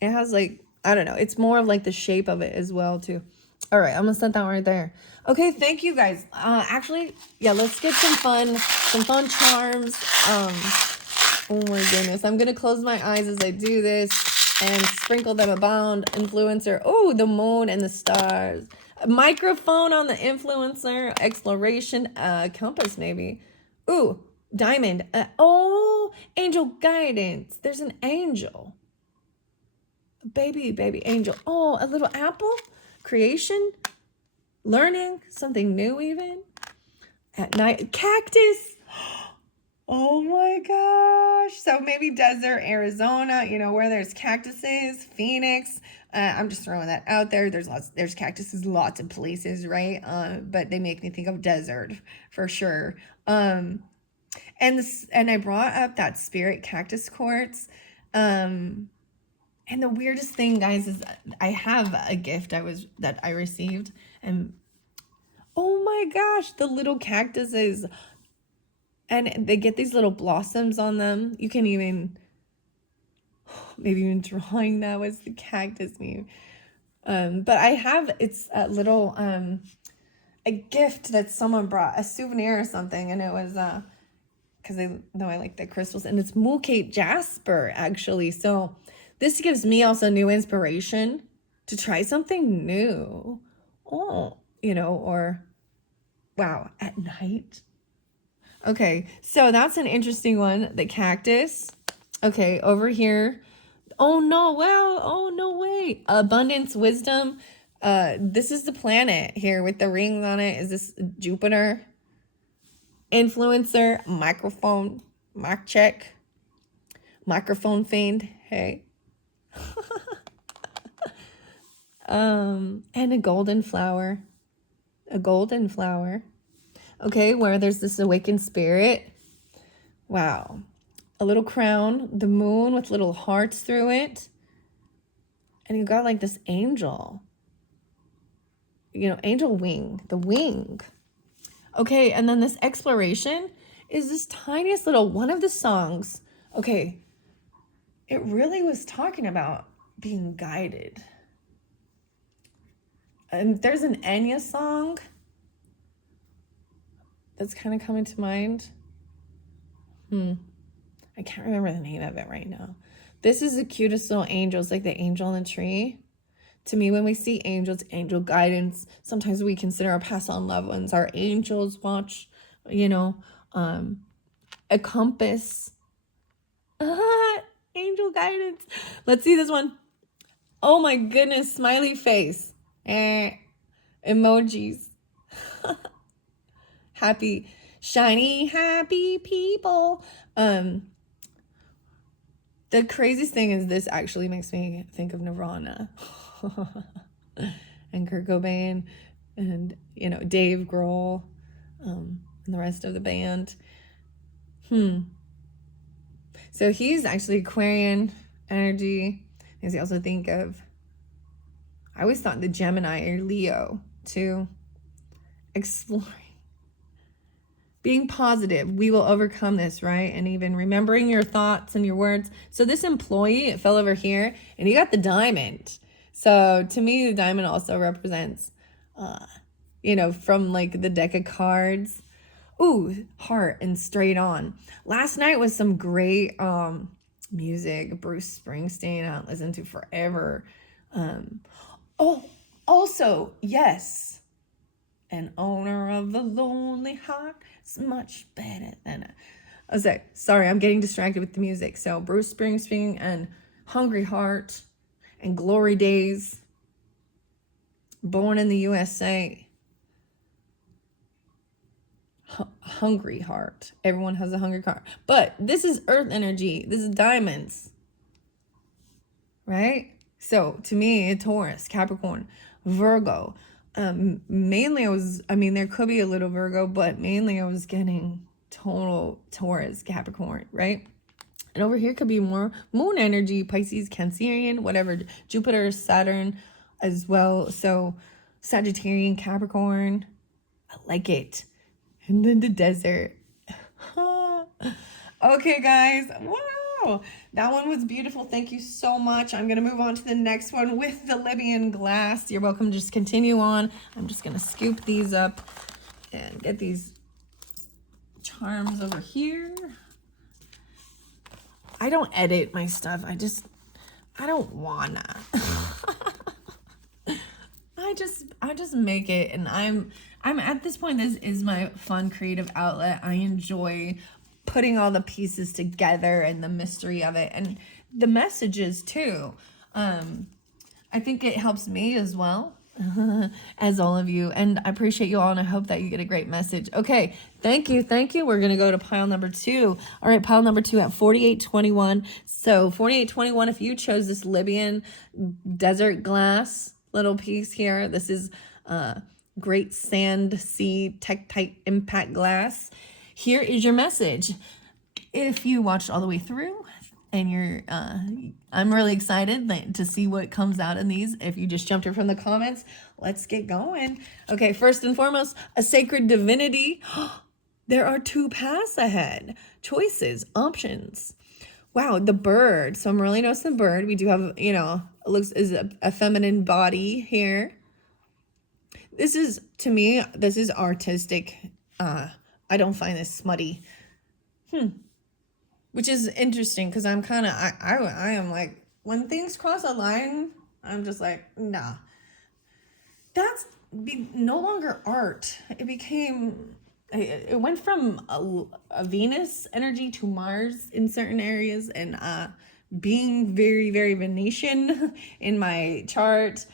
It has like, I don't know. It's more of like the shape of it as well too. All right, I'm gonna set that right there. Okay, thank you guys. Actually, yeah, let's get some fun charms. Oh my goodness. I'm gonna close my eyes as I do this and sprinkle them abound. Influencer. Oh, the moon and the stars. A microphone on the influencer. Exploration. Compass maybe. Ooh, diamond. Oh, angel guidance. There's an angel. Baby angel. Oh, a little apple. Creation. Learning something new even. At night. Cactus. Oh my gosh. So maybe desert Arizona, where there's cactuses. Phoenix. I'm just throwing that out there. There's cactuses lots of places, right? But they make me think of desert for sure. And I brought up that spirit cactus quartz. And the weirdest thing, guys, is I have a gift that I received, and oh my gosh, the little cactuses, and they get these little blossoms on them. You can even, maybe even drawing that was the cactus meme. But it's a little, a gift that someone brought, a souvenir or something, and it was, because they know I like the crystals, and it's Mulcate Jasper, actually. So this gives me also new inspiration to try something new. Oh, or wow, at night. Okay, so that's an interesting one. The cactus. Okay, over here. Oh no, wow. Oh no way. Abundance, wisdom. This is the planet here with the rings on it. Is this Jupiter? Influencer, microphone, mic check. Microphone fiend. Hey. And a golden flower. A golden flower. Okay, where there's this awakened spirit. Wow. A little crown, the moon with little hearts through it. And you got like this angel. You know, angel wing, the wing. Okay, and then this exploration is this tiniest little one of the songs. Okay, it really was talking about being guided. And there's an Enya song that's kind of coming to mind. I can't remember the name of it right now. This is the cutest little angel. It's like the angel on the tree. To me, when we see angels, angel guidance, sometimes we consider our past on loved ones, our angels watch, you know, a compass. Angel guidance. Let's see this one. Oh my goodness, smiley face. Emojis. Happy, shiny, happy people. The craziest thing is this actually makes me think of Nirvana. And Kurt Cobain and, you know, Dave Grohl, and the rest of the band. So he's actually Aquarian energy. Makes me also think of, I always thought the Gemini or Leo too. Exploring. Being positive, we will overcome this, right? And even remembering your thoughts and your words. So this employee, it fell over here, and he got the diamond. So to me, the diamond also represents, you know, from like the deck of cards. Ooh, heart and straight on. Last night was some great music. Bruce Springsteen, I listened to forever. Oh, also, yes. An owner of a lonely heart is much better than sorry, I'm getting distracted with the music. So Bruce Springsteen and Hungry Heart and Glory Days. Born in the USA. Hungry heart. Everyone has a hungry heart. But this is earth energy. This is diamonds. Right? So to me, Taurus, Capricorn, Virgo. Mainly there could be a little Virgo, but mainly I was getting total Taurus, Capricorn, right? And over here could be more moon energy, Pisces, Cancerian, whatever, Jupiter, Saturn as well. So Sagittarian, Capricorn, I like it. And then the desert. Okay, guys. Wow. That one was beautiful. Thank you so much. I'm going to move on to the next one with the Libyan glass. You're welcome to just continue on. I'm just going to scoop these up and get these charms over here. I don't edit my stuff. I don't wanna. I just make it, and I'm at this point, this is my fun creative outlet. I enjoy putting all the pieces together and the mystery of it and the messages too. I think it helps me as well as all of you, and I appreciate you all, and I hope that you get a great message. Okay, thank you. We're gonna go to pile number 2. All right, pile number 2 at 4821. So 4821, if you chose this Libyan desert glass little piece here, this is great sand sea tektite impact glass. Here is your message. If you watched all the way through and you're I'm really excited to see what comes out in these. If you just jumped in from the comments, let's get going. Okay, first and foremost, a sacred divinity. There are 2 paths ahead, choices, options. Wow, the bird. So I'm really noticing the bird. We do have, you know, it looks is a feminine body here. This is, to me, this is artistic. I don't find this smutty. Which is interesting, because I'm kind of, I am like, when things cross a line, I'm just like, nah. That's no longer art. It went from a Venus energy to Mars in certain areas, and being very, very Venetian in my chart,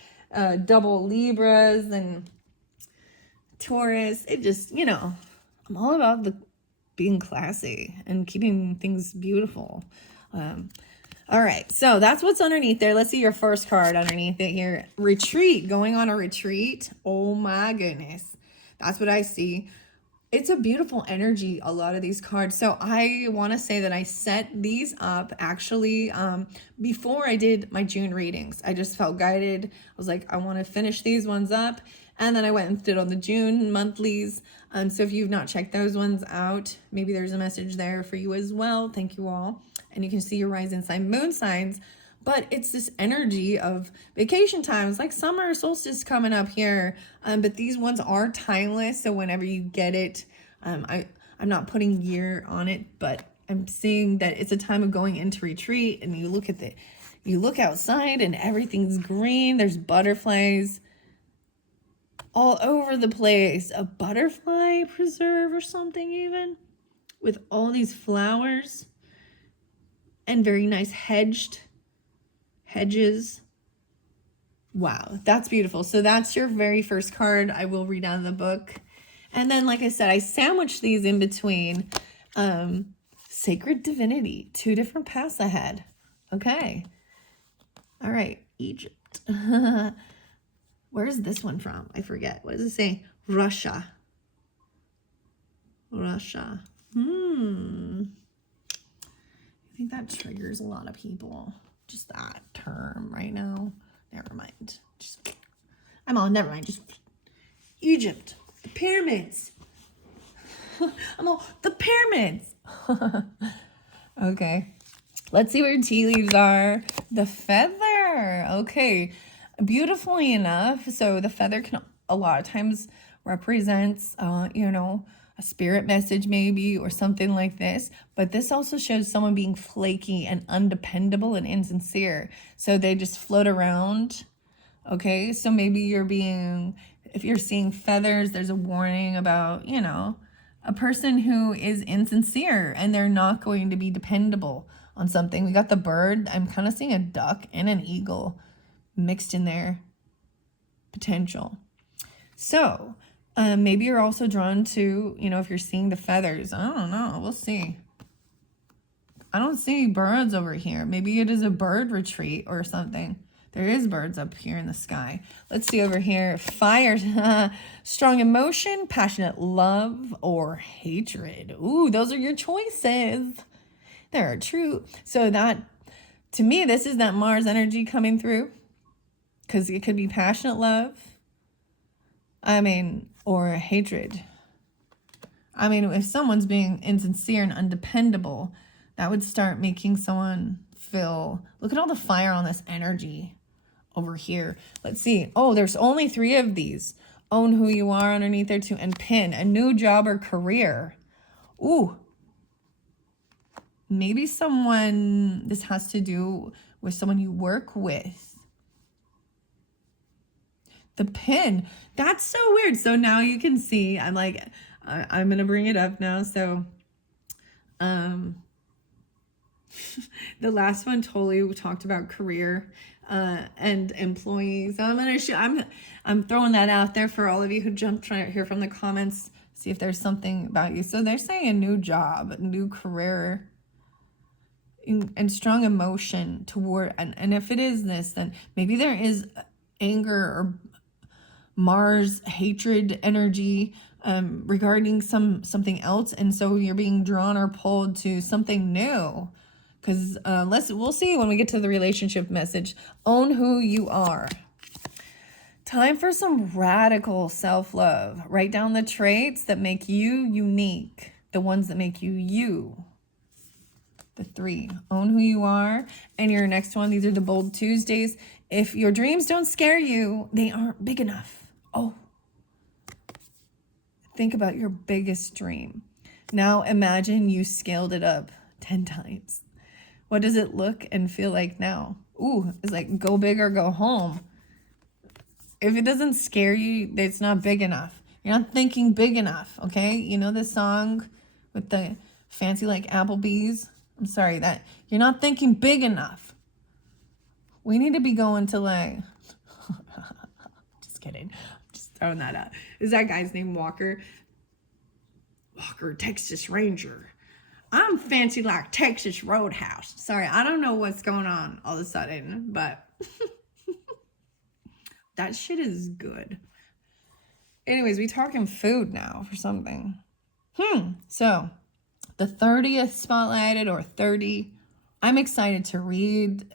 double Libras and Taurus. It just, you know, I'm all about being classy and keeping things beautiful. All right, so that's what's underneath there. Let's see your first card underneath it here. Retreat, going on a retreat. Oh my goodness. That's what I see. It's a beautiful energy, a lot of these cards. So I want to say that I set these up actually before I did my June readings. I just felt guided. I was like, I want to finish these ones up. And then I went and did on the June monthlies. So if you've not checked those ones out, maybe there's a message there for you as well. Thank you all. And you can see your rising sign, moon signs. But it's this energy of vacation times, like summer solstice coming up here. But these ones are timeless. So whenever you get it, I'm not putting year on it, but I'm seeing that it's a time of going into retreat. And you look outside and everything's green. There's butterflies all over the place. A butterfly preserve or something even, with all these flowers and very nice hedges. Wow, that's beautiful. So that's your very first card. I will read out of the book. And then, like I said, I sandwiched these in between. Sacred Divinity, 2 different paths ahead. Okay. All right, Egypt. Where's this one from? I forget. What does it say? Russia. I think that triggers a lot of people. Just that term right now. Never mind. Never mind. Just Egypt. The pyramids. The pyramids. Okay. Let's see where tea leaves are. The feather. Okay. Beautifully enough. So the feather can a lot of times represents, a spirit message maybe, or something like this. But this also shows someone being flaky and undependable and insincere. So they just float around. Okay, so maybe if you're seeing feathers, there's a warning about, a person who is insincere and they're not going to be dependable on something. We got the bird. I'm kind of seeing a duck and an eagle mixed in there. Potential. So maybe you're also drawn to, if you're seeing the feathers. I don't know. We'll see. I don't see birds over here. Maybe it is a bird retreat or something. There is birds up here in the sky. Let's see over here. Fire, strong emotion, passionate love, or hatred. Ooh, those are your choices. They're true. So that, to me, this is that Mars energy coming through. Because it could be passionate love. Or hatred. If someone's being insincere and undependable, that would start making someone feel, look at all the fire on this energy over here. Let's see. Oh, there's only 3 of these. Own who you are underneath there too. And pin, a new job or career. Ooh. Maybe this has to do with someone you work with. The pin. That's so weird. So now you can see, I'm going to bring it up now. So, the last one totally talked about career, and employees. So I'm throwing that out there for all of you who jumped right here from the comments, see if there's something about you. So they're saying a new job, a new career, and strong emotion toward, and if it is this, then maybe there is anger or Mars hatred energy regarding something else, and so you're being drawn or pulled to something new. Because we'll see when we get to the relationship message. Own who you are. Time for some radical self-love. Write down the traits that make you unique, the ones that make you you. The 3. Own who you are. And your next one, these are the Bold Tuesdays. If your dreams don't scare you, they aren't big enough. Oh, think about your biggest dream. Now imagine you scaled it up 10 times. What does it look and feel like now? Ooh, it's like go big or go home. If it doesn't scare you, it's not big enough. You're not thinking big enough, okay? You know the song with the fancy like Applebee's? I'm sorry, that you're not thinking big enough. We need to be going to like, just kidding. I'm just throwing that out. Is that guy's name Walker? Walker, Texas Ranger. I'm fancy like Texas Roadhouse. Sorry, I don't know what's going on all of a sudden, but that shit is good. Anyways, we talking food now for something. So the 30th spotlighted or 30. I'm excited to read.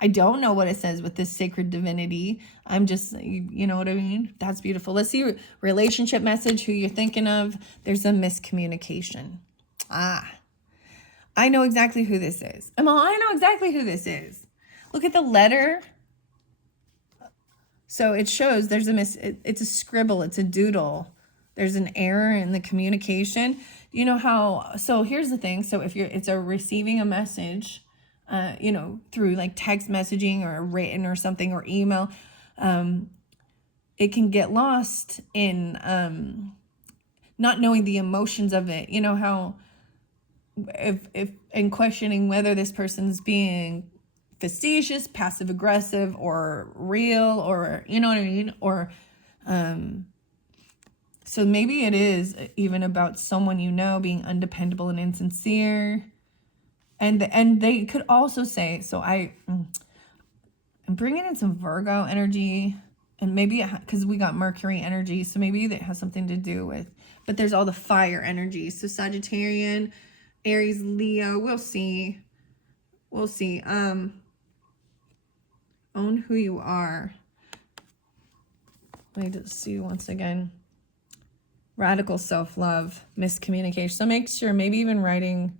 I don't know what it says with this sacred divinity. I'm just, you know what I mean? That's beautiful. Let's see, relationship message, who you're thinking of. There's a miscommunication. I know exactly who this is. I know exactly who this is. Look at the letter. So it shows there's it's a scribble, it's a doodle. There's an error in the communication. You know how, so here's the thing. So if it's a receiving a message, through like text messaging or written or something or email, it can get lost in not knowing the emotions of it. You know how if in questioning whether this person's being facetious, passive aggressive, or real, or you know what I mean, or so maybe it is even about someone being undependable and insincere. And they could also say, so I'm bringing in some Virgo energy, and maybe because we got Mercury energy, so maybe that has something to do with, but there's all the fire energy. So Sagittarian, Aries, Leo, we'll see. Own who you are. Let me just see once again. Radical self-love, miscommunication. So make sure, maybe even writing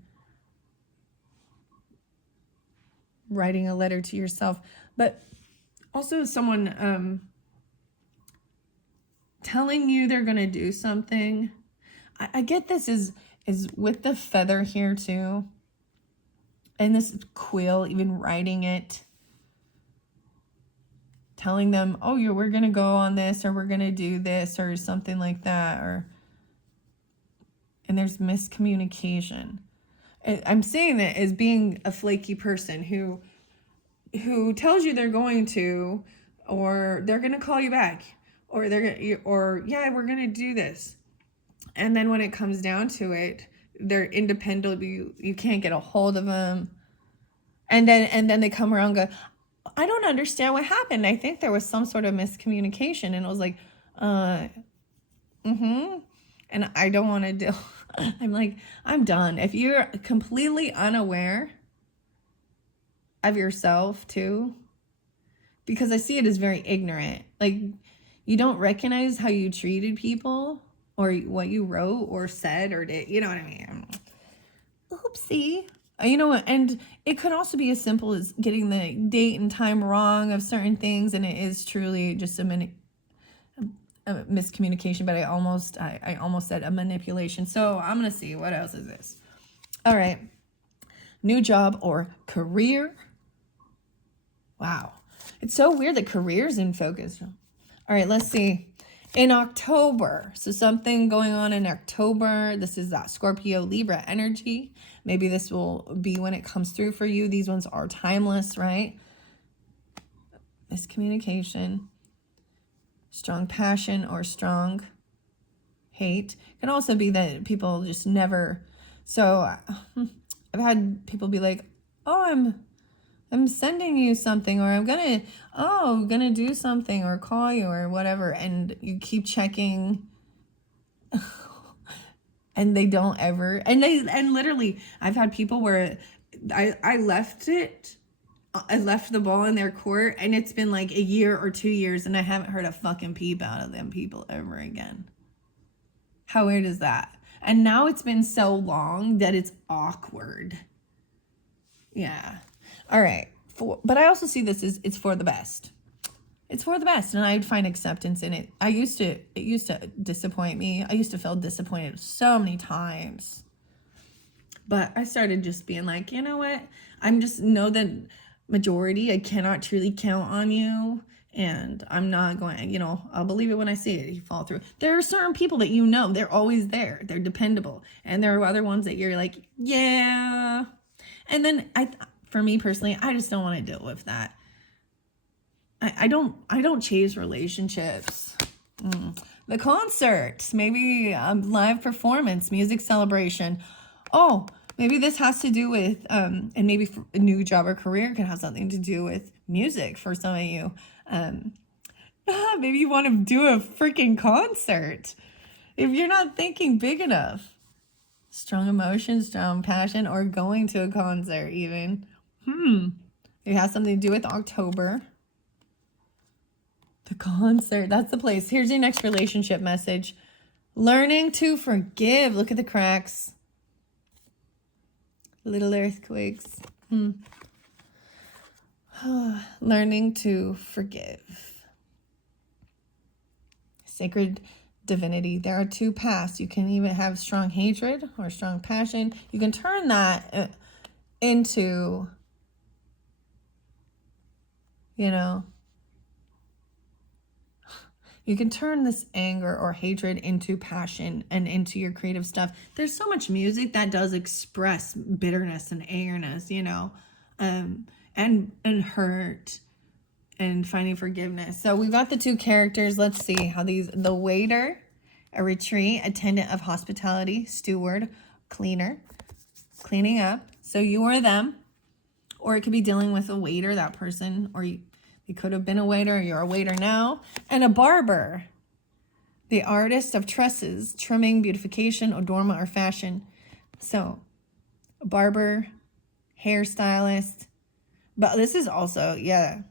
a letter to yourself, but also someone telling you they're gonna do something. I get this is with the feather here too, and this quill, even writing it, telling them, oh, we're gonna go on this, or we're gonna do this, or something like that, and there's miscommunication. I'm saying it as being a flaky person who tells you they're going to, or they're going to call you back, or yeah, we're going to do this. And then when it comes down to it, they're independent. You can't get a hold of them. And then they come around and go, I don't understand what happened. I think there was some sort of miscommunication. And it was like, and I don't want to deal. I'm like, I'm done. If you're completely unaware of yourself too, because I see it as very ignorant. Like, you don't recognize how you treated people or what you wrote or said or did. You know what I mean? Oopsie. And it could also be as simple as getting the date and time wrong of certain things, and it is truly just a miscommunication, but I almost said a manipulation. So I'm gonna see, what else is this? All right, new job or career. Wow, it's so weird that career's in focus. All right, let's see. In October, so something going on in October. This is that Scorpio Libra energy. Maybe this will be when it comes through for you. These ones are timeless, right? Miscommunication, strong passion, or strong hate. It can also be that people just never. So I've had people be like, oh, I'm sending you something, or I'm gonna do something, or call you, or whatever, and you keep checking and they don't ever, and literally I've had people where I left the ball in their court, and it's been like a year or 2 years, and I haven't heard a fucking peep out of them people ever again. How weird is that? And now it's been so long that it's awkward. Yeah. All right. But I also see this as it's for the best. It's for the best, and I'd find acceptance in it. It used to disappoint me. I used to feel disappointed so many times. But I started just being like, you know what? I'm just know that majority, I cannot truly count on you. And I'm not going, I'll believe it when I see it. You fall through. There are certain people that they're always there. They're dependable. And there are other ones that you're like, yeah. And then for me personally, I just don't want to deal with that. I don't chase relationships. The concert, maybe a live performance, music celebration. Oh, maybe this has to do with, and maybe for a new job or career can have something to do with music for some of you. Um, maybe you want to do a freaking concert if you're not thinking big enough. Strong emotion, strong passion, or going to a concert even. It has something to do with October. The concert, that's the place. Here's your next relationship message. Learning to forgive. Look at the cracks. Little earthquakes. Learning to forgive. Sacred divinity. There are two paths. You can even have strong hatred or strong passion. You can turn that into, you can turn this anger or hatred into passion and into your creative stuff. There's so much music that does express bitterness and angerness, and hurt and finding forgiveness. So we've got the two characters. Let's see how the waiter, a retreat, attendant of hospitality, steward, cleaner, cleaning up. So you are them, or it could be dealing with a waiter, that person, or you could have been a waiter, you're a waiter now. And a barber, the artist of tresses, trimming, beautification, adornment, or fashion. So a barber, hairstylist. But this is also, yeah.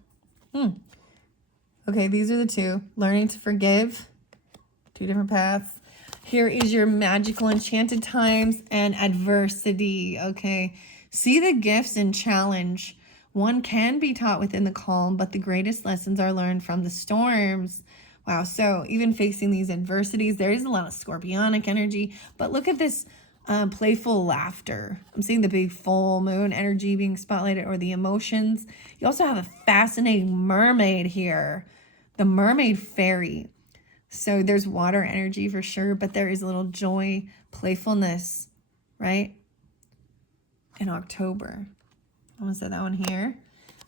Okay, these are the two. Learning to forgive. Two different paths. Here is your magical enchanted times and adversity. Okay. See the gifts and challenge. One can be taught within the calm, but the greatest lessons are learned from the storms. Wow. So even facing these adversities, there is a lot of scorpionic energy, but look at this playful laughter. I'm seeing the big full moon energy being spotlighted, or the emotions. You also have a fascinating mermaid here, the mermaid fairy. So there's water energy for sure, but there is a little joy, playfulness, right? In October. I'm going to set that one here.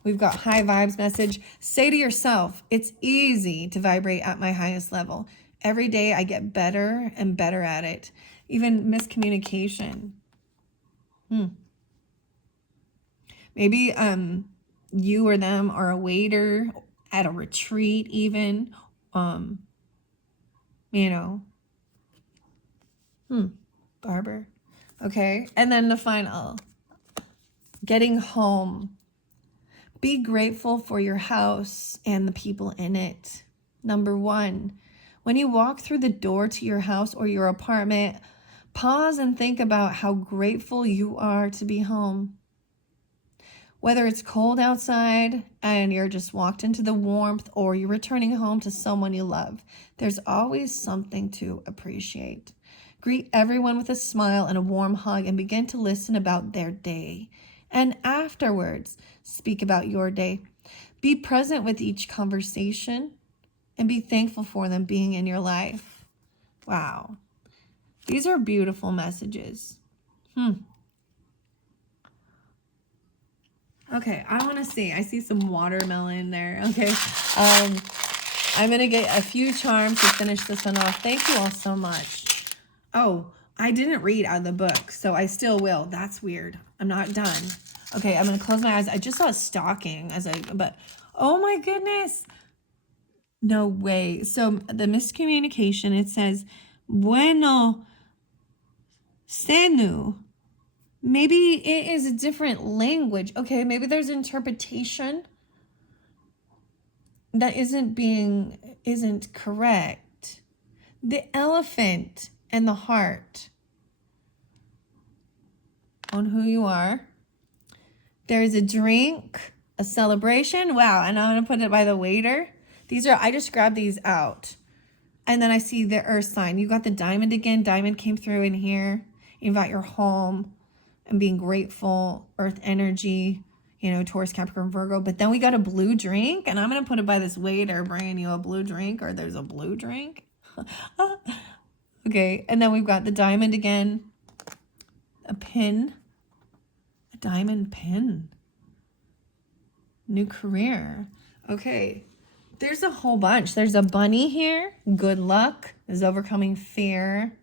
We've got high vibes message. Say to yourself, it's easy to vibrate at my highest level. Every day I get better and better at it. Even miscommunication. Maybe you or them are a waiter at a retreat even. Barber. Okay. And then the final. Getting home. Be grateful for your house and the people in it. Number 1, when you walk through the door to your house or your apartment, pause and think about how grateful you are to be home. Whether it's cold outside and you're just walked into the warmth, or you're returning home to someone you love, there's always something to appreciate. Greet everyone with a smile and a warm hug and begin to listen about their day. And afterwards, speak about your day. Be present with each conversation and be thankful for them being in your life. Wow. These are beautiful messages. Okay, I want to see. I see some watermelon there. Okay. I'm going to get a few charms to finish this one off. Thank you all so much. Oh, I didn't read out of the book, so I still will. That's weird. I'm not done. Okay, I'm going to close my eyes. I just saw a stocking but oh my goodness. No way. So the miscommunication, it says, bueno, senu. Maybe it is a different language. Okay, maybe there's interpretation that isn't correct. The elephant and the heart. On who you are. There is a drink, a celebration. Wow, and I'm going to put it by the waiter. I just grabbed these out. And then I see the earth sign. You got the diamond again. Diamond came through in here. You've got your home and being grateful, earth energy, Taurus, Capricorn, Virgo. But then we got a blue drink, and I'm going to put it by this waiter bringing you a blue drink, or there's a blue drink. Okay, and then we've got the diamond again, a pin, a diamond pin, new career. Okay, there's a whole bunch. There's a bunny here, good luck, is overcoming fear,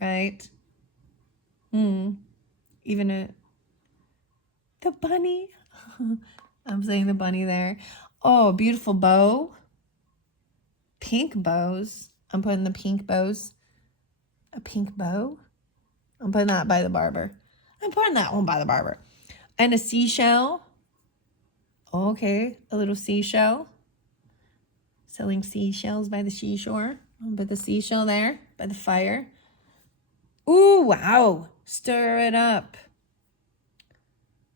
right? Even the bunny. I'm saying the bunny there. Oh, beautiful bow. Pink bows. I'm putting the pink bows. A pink bow. I'm putting that by the barber. I'm putting that one by the barber. And a seashell. Okay, a little seashell. Selling seashells by the seashore. I'll put the seashell there by the fire. Ooh, wow. Stir it up.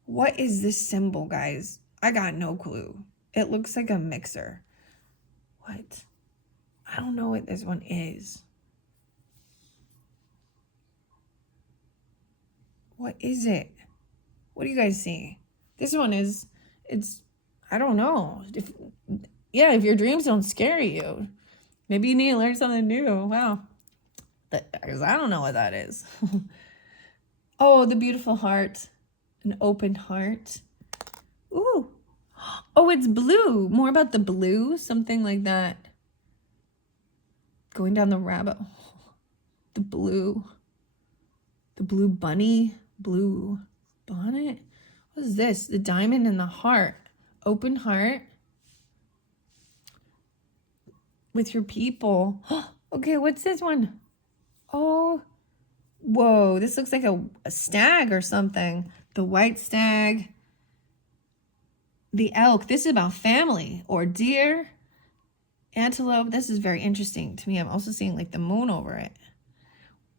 What is this symbol, guys? I got no clue. It looks like a mixer. What? I don't know what this one is. What is it? What do you guys see? This one is, I don't know. If your dreams don't scare you, maybe you need to learn something new. Wow. Because I don't know what that is. Oh, the beautiful heart. An open heart. Ooh. Oh, it's blue. More about the blue. Something like that. Going down the rabbit hole. The blue. The blue bunny. Blue bonnet. What is this? The diamond and the heart. Open heart. With your people. Okay, what's this one? Oh, whoa. This looks like a stag or something. The white stag. The elk. This is about family. Or deer. Antelope. This is very interesting to me. I'm also seeing like the moon over it.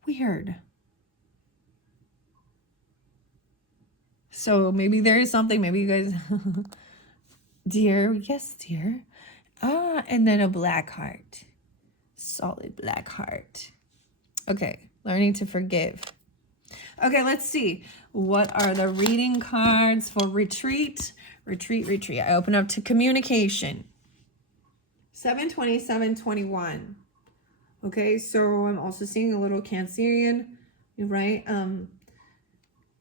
Weird. So maybe there is something. Maybe you guys... Deer. Yes, deer. Ah, and then a black heart. Solid black heart. Okay, learning to forgive. Okay, let's see. What are the reading cards for retreat? Retreat. I open up to communication. 7/27/21. Okay, so I'm also seeing a little Cancerian, right?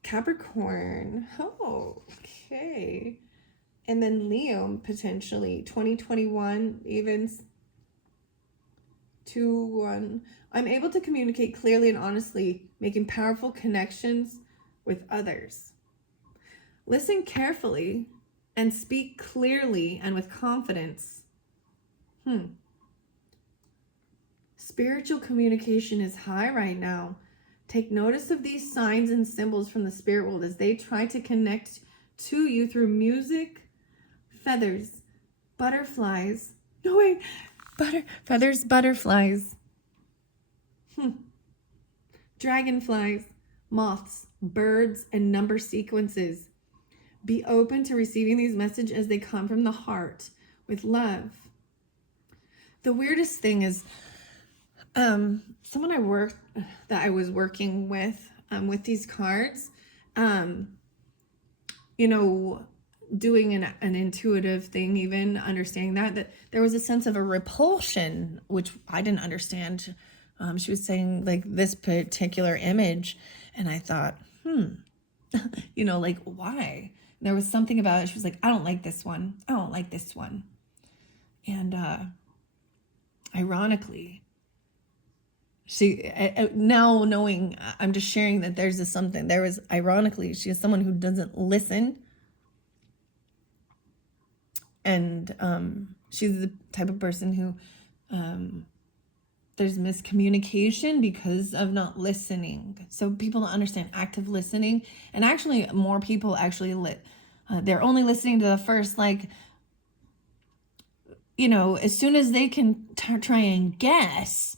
Capricorn. Oh, okay. And then Leo, potentially. 2021, even 2/1. I'm able to communicate clearly and honestly, making powerful connections with others. Listen carefully and speak clearly and with confidence. Spiritual communication is high right now. Take notice of these signs and symbols from the spirit world as they try to connect to you through music, feathers, butterflies. No, wait. Feathers, butterflies. Dragonflies, moths, birds, and number sequences. Be open to receiving these messages as they come from the heart with love. The weirdest thing is someone I was working with these cards, doing an intuitive thing, even understanding that there was a sense of a repulsion, which I didn't understand. She was saying like this particular image, and I thought, like why? And there was something about it. She was like, I don't like this one. I don't like this one. And ironically, she now knowing, I'm just sharing that there's something. There was ironically, she is someone who doesn't listen. And she's the type of person who there's miscommunication because of not listening. So people don't understand active listening. And actually more people actually they're only listening to the first, as soon as they can try and guess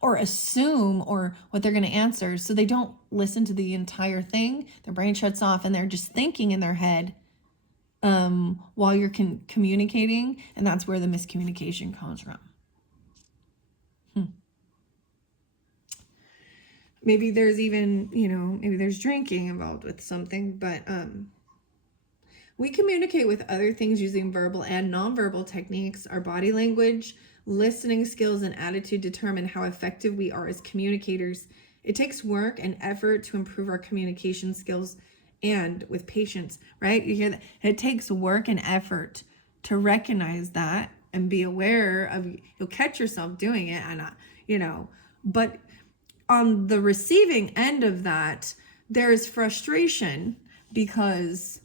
or assume or what they're going to answer. So they don't listen to the entire thing. Their brain shuts off and they're just thinking in their head while you're communicating, and that's where the miscommunication comes from. Maybe there's even, maybe there's drinking involved with something, but we communicate with other things using verbal and nonverbal techniques. Our body language, listening skills, and attitude determine how effective we are as communicators. It takes work and effort to improve our communication skills, and with patience, right? You hear that? It takes work and effort to recognize that and be aware of, you'll catch yourself doing it, and but on the receiving end of that, there's frustration because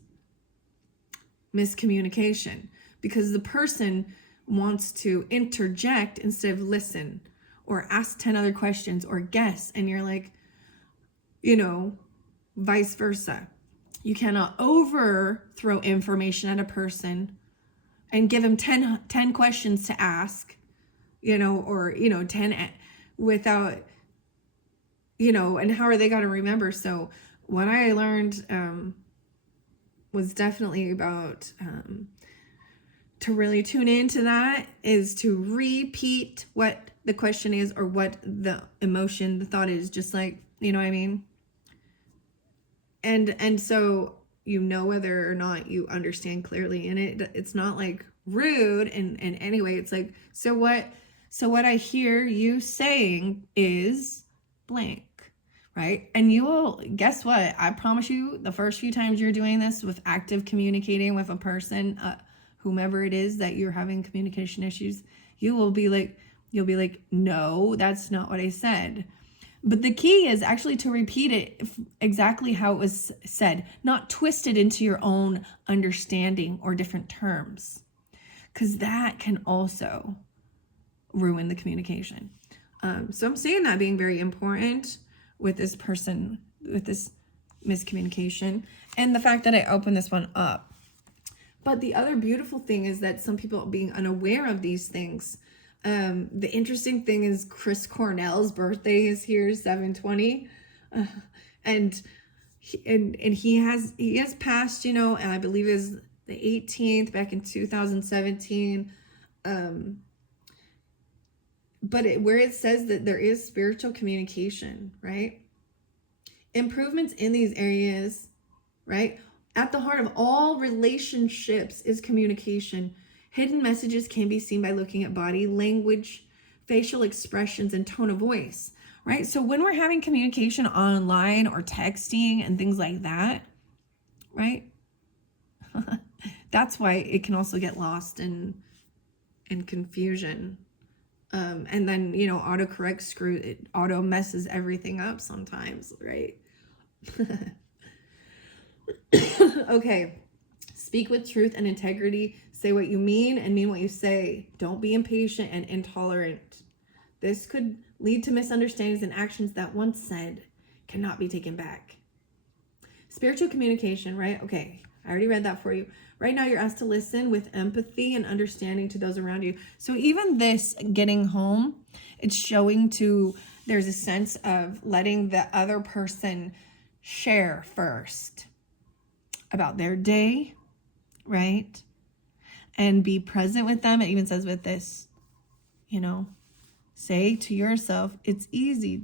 miscommunication, because the person wants to interject instead of listen, or ask 10 other questions, or guess, and you're like, vice versa. You cannot overthrow information at a person and give them 10 questions to ask, or 10 without, and how are they going to remember? So what I learned was definitely about to really tune into that, is to repeat what the question is, or what the emotion, the thought is, just like, you know what I mean? And so whether or not you understand clearly, and it's not like rude in any way. It's like, so what I hear you saying is blank, right? And you will, guess what? I promise you, the first few times you're doing this with active communicating with a person, whomever it is that you're having communication issues, you'll be like, no, that's not what I said. But the key is actually to repeat it exactly how it was said, not twist it into your own understanding or different terms, because that can also ruin the communication. So I'm saying that being very important with this person, with this miscommunication, and the fact that I opened this one up. But the other beautiful thing is that some people being unaware of these things. The interesting thing is Chris Cornell's birthday is here, 7/20, and he has passed, and I believe is the 18th back in 2017. But where it says that there is spiritual communication, right? Improvements in these areas, right? At the heart of all relationships is communication. Hidden messages can be seen by looking at body language, facial expressions, and tone of voice, right? So when we're having communication online or texting and things like that, right? That's why it can also get lost in confusion. And then, autocorrect auto messes everything up sometimes, right? Okay. Speak with truth and integrity. Say what you mean and mean what you say. Don't be impatient and intolerant. This could lead to misunderstandings and actions that once said cannot be taken back. Spiritual communication, right? Okay, I already read that for you. Right now, you're asked to listen with empathy and understanding to those around you. So even this getting home, it's showing there's a sense of letting the other person share first about their day, right? And be present with them. It even says with this, say to yourself, it's easy.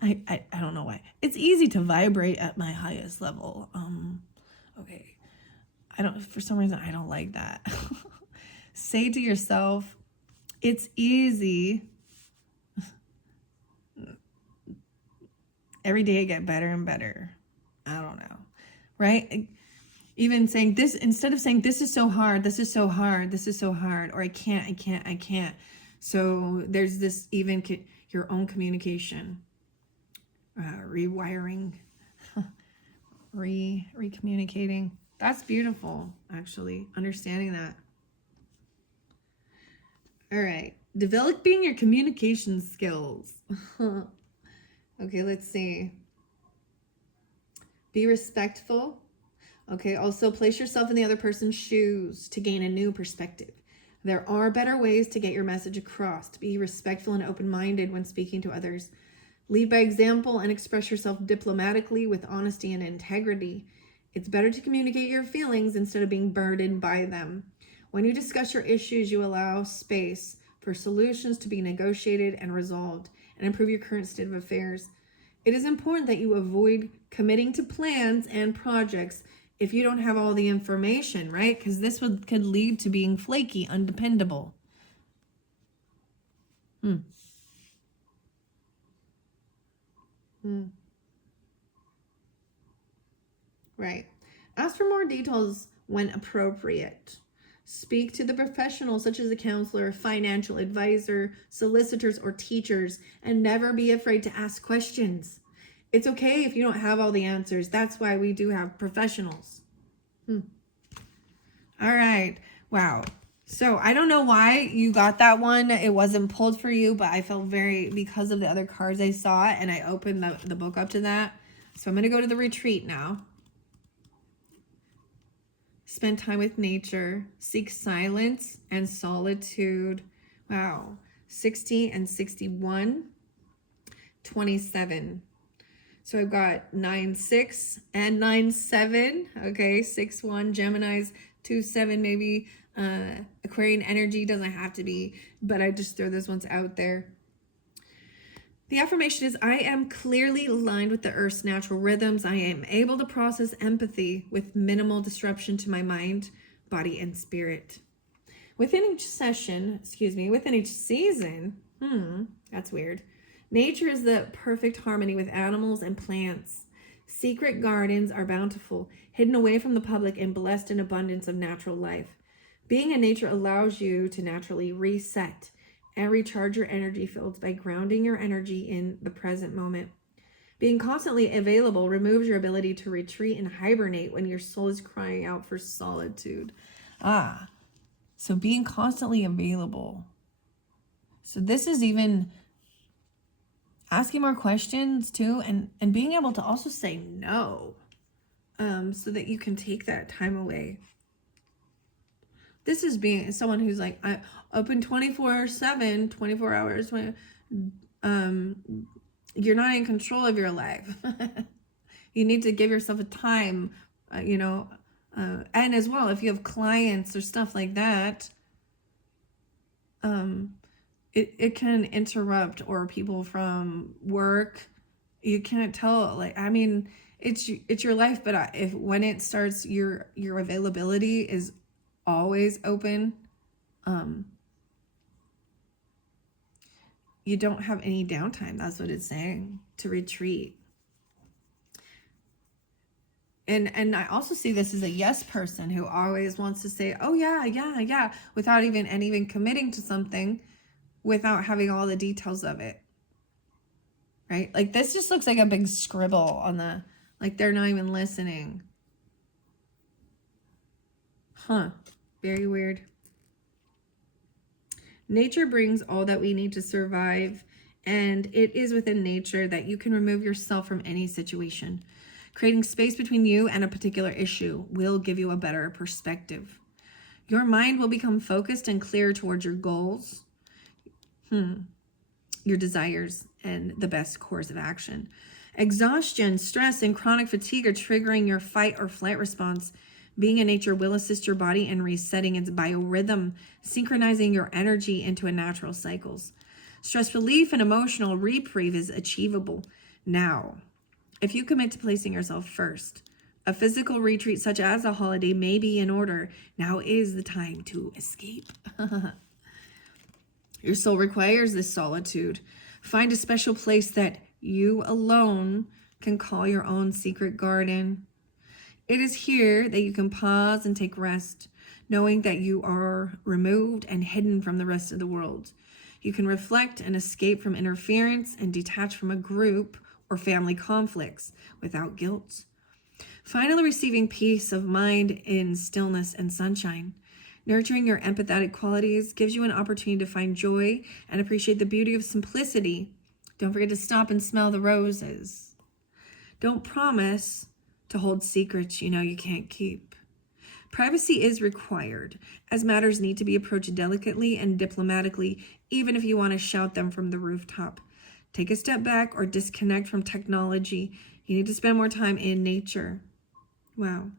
I don't know why. It's easy to vibrate at my highest level. Okay. For some reason, I don't like that. Say to yourself, it's easy. Every day I get better and better. I don't know. Right? Even saying this, instead of saying, this is so hard, this is so hard, this is so hard, or I can't. So there's this, even your own communication, rewiring, recommunicating. That's beautiful, actually, understanding that. All right, developing your communication skills. Okay, let's see. Be respectful. Okay, also place yourself in the other person's shoes to gain a new perspective. There are better ways to get your message across. Be respectful and open-minded when speaking to others. Lead by example and express yourself diplomatically with honesty and integrity. It's better to communicate your feelings instead of being burdened by them. When you discuss your issues, you allow space for solutions to be negotiated and resolved and improve your current state of affairs. It is important that you avoid committing to plans and projects if you don't have all the information, right? Because this could lead to being flaky, undependable. Right. Ask for more details when appropriate. Speak to the professionals such as a counselor, financial advisor, solicitors, or teachers, and never be afraid to ask questions. It's okay if you don't have all the answers. That's why we do have professionals. All right. Wow. So I don't know why you got that one. It wasn't pulled for you, but I felt because of the other cards I saw, and I opened the book up to that. So I'm going to go to the retreat now. Spend time with nature, seek silence and solitude. Wow. 60 and 61, 27. So I've got 9-6 and 9-7. Okay, 6-1 Geminis, 2-7 maybe. Aquarian energy doesn't have to be, but I just throw those ones out there. The affirmation is, I am clearly aligned with the Earth's natural rhythms. I am able to process empathy with minimal disruption to my mind, body, and spirit. Within each season, that's weird. Nature is the perfect harmony with animals and plants. Secret gardens are bountiful, hidden away from the public and blessed in abundance of natural life. Being in nature allows you to naturally reset and recharge your energy fields by grounding your energy in the present moment. Being constantly available removes your ability to retreat and hibernate when your soul is crying out for solitude. So being constantly available. So this is even asking more questions too, and being able to also say no, so that you can take that time away. This is being someone who's like, I open 24/7, 24 hours when you're not in control of your life. You need to give yourself a time, and as well, if you have clients or stuff like that, it can interrupt, or people from work. You can't tell, it's your life, but when it starts, your availability is always open. You don't have any downtime. That's what it's saying, to retreat. And I also see this as a yes person who always wants to say, oh yeah, without even committing to something, without having all the details of it. Right? Like this just looks like a big scribble on like they're not even listening. Very weird. Nature brings all that we need to survive, and it is within nature that you can remove yourself from any situation. Creating space between you and a particular issue will give you a better perspective. Your mind will become focused and clear towards your goals, your desires, and the best course of action. Exhaustion, stress, and chronic fatigue are triggering your fight or flight response. Being in nature will assist your body in resetting its biorhythm, synchronizing your energy into a natural cycles. Stress relief and emotional reprieve is achievable now, if you commit to placing yourself first. A physical retreat such as a holiday may be in order. Now is the time to escape. Your soul requires this solitude. Find a special place that you alone can call your own secret garden. It is here that you can pause and take rest, knowing that you are removed and hidden from the rest of the world. You can reflect and escape from interference and detach from a group or family conflicts without guilt. Finally, receiving peace of mind in stillness and sunshine. Nurturing your empathetic qualities gives you an opportunity to find joy and appreciate the beauty of simplicity. Don't forget to stop and smell the roses. Don't promise to hold secrets you can't keep. Privacy is required, as matters need to be approached delicately and diplomatically, even if you want to shout them from the rooftop. Take a step back or disconnect from technology. You need to spend more time in nature. Wow.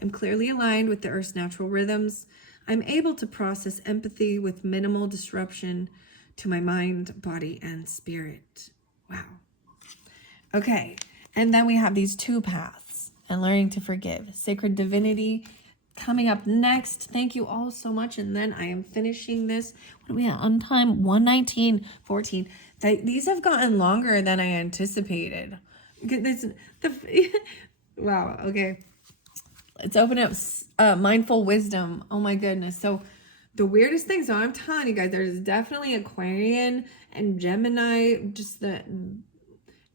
I'm clearly aligned with the Earth's natural rhythms. I'm able to process empathy with minimal disruption to my mind, body, and spirit. Wow. Okay. And then we have these 2 paths and learning to forgive. Sacred divinity coming up next. Thank you all so much. And then I am finishing this. What are we at on time? 1:19:14. These have gotten longer than I anticipated. Wow. Okay. It's opening up mindful wisdom. Oh my goodness. So the weirdest thing, so I'm telling you guys, there's definitely Aquarian and Gemini, just the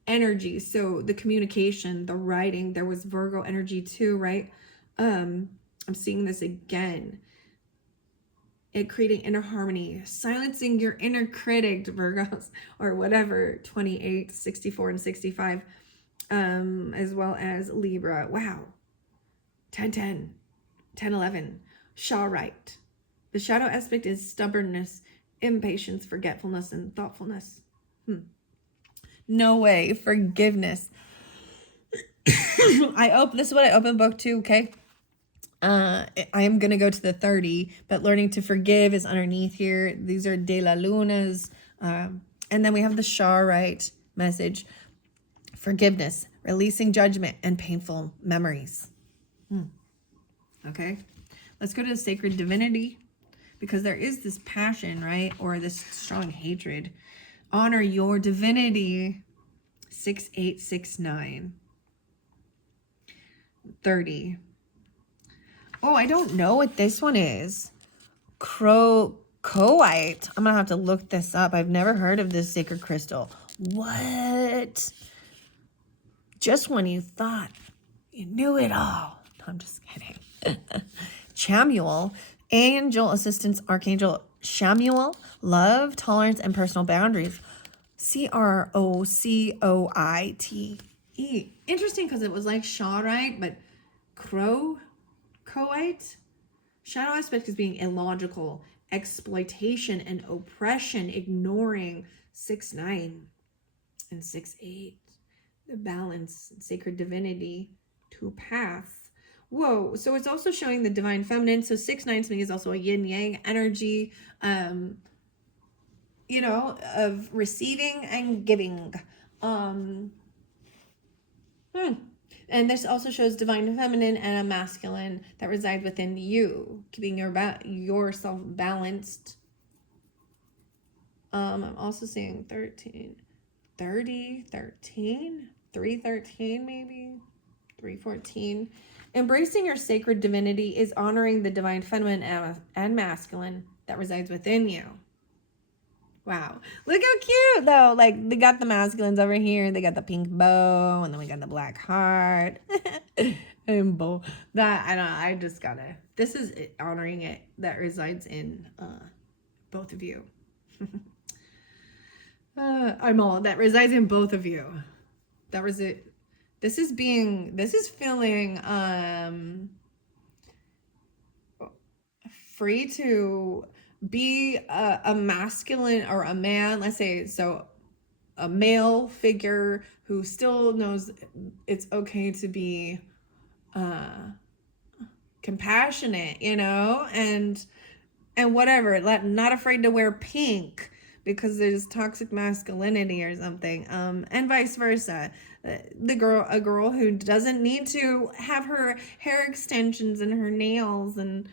energy. So the communication, the writing, there was Virgo energy too, right? I'm seeing this again. It creating inner harmony, silencing your inner critic, Virgos, or whatever, 28, 64, and 65, as well as Libra. Wow. 10, 10, 10, 11. Shaw right. The shadow aspect is stubbornness, impatience, forgetfulness, and thoughtfulness. No way. Forgiveness. This is what I opened book to, okay? I am going to go to the 30, but learning to forgive is underneath here. These are De La Lunas. And then we have the Shaw right message. Forgiveness, releasing judgment and painful memories. Okay. Let's go to the sacred divinity, because there is this passion, right? Or this strong hatred. Honor your divinity. 6869. 30. Oh, I don't know what this one is. Coite. I'm going to have to look this up. I've never heard of this sacred crystal. What? Just when you thought you knew it all. No, I'm just kidding. Chamuel, angel assistance, archangel Chamuel, love, tolerance, and personal boundaries. Crocoite. Interesting, because it was like Shaw, right? But Coite. Shadow aspect is being illogical, exploitation, and oppression, ignoring 6-9 and 6-8. The balance, sacred divinity, 2 paths. Whoa, so it's also showing the divine feminine. So 6-9 to me is also a yin yang energy, you know, of receiving and giving. And this also shows divine feminine and a masculine that resides within you, keeping yourself balanced. I'm also seeing 13, 30, 13, 313 maybe, 314. Embracing your sacred divinity is honoring the divine feminine and masculine that resides within you. Wow. Look how cute, though. Like, they got the masculines over here. They got the pink bow. And then we got the black heart. And bow. That, I don't know. I just gotta. This is honoring it that resides in both of you. That resides in both of you. That was it. This is feeling free to be a masculine or a man, let's say, so a male figure who still knows it's okay to be compassionate, you know, and whatever, not afraid to wear pink because there's toxic masculinity or something, and vice versa. A girl who doesn't need to have her hair extensions and her nails and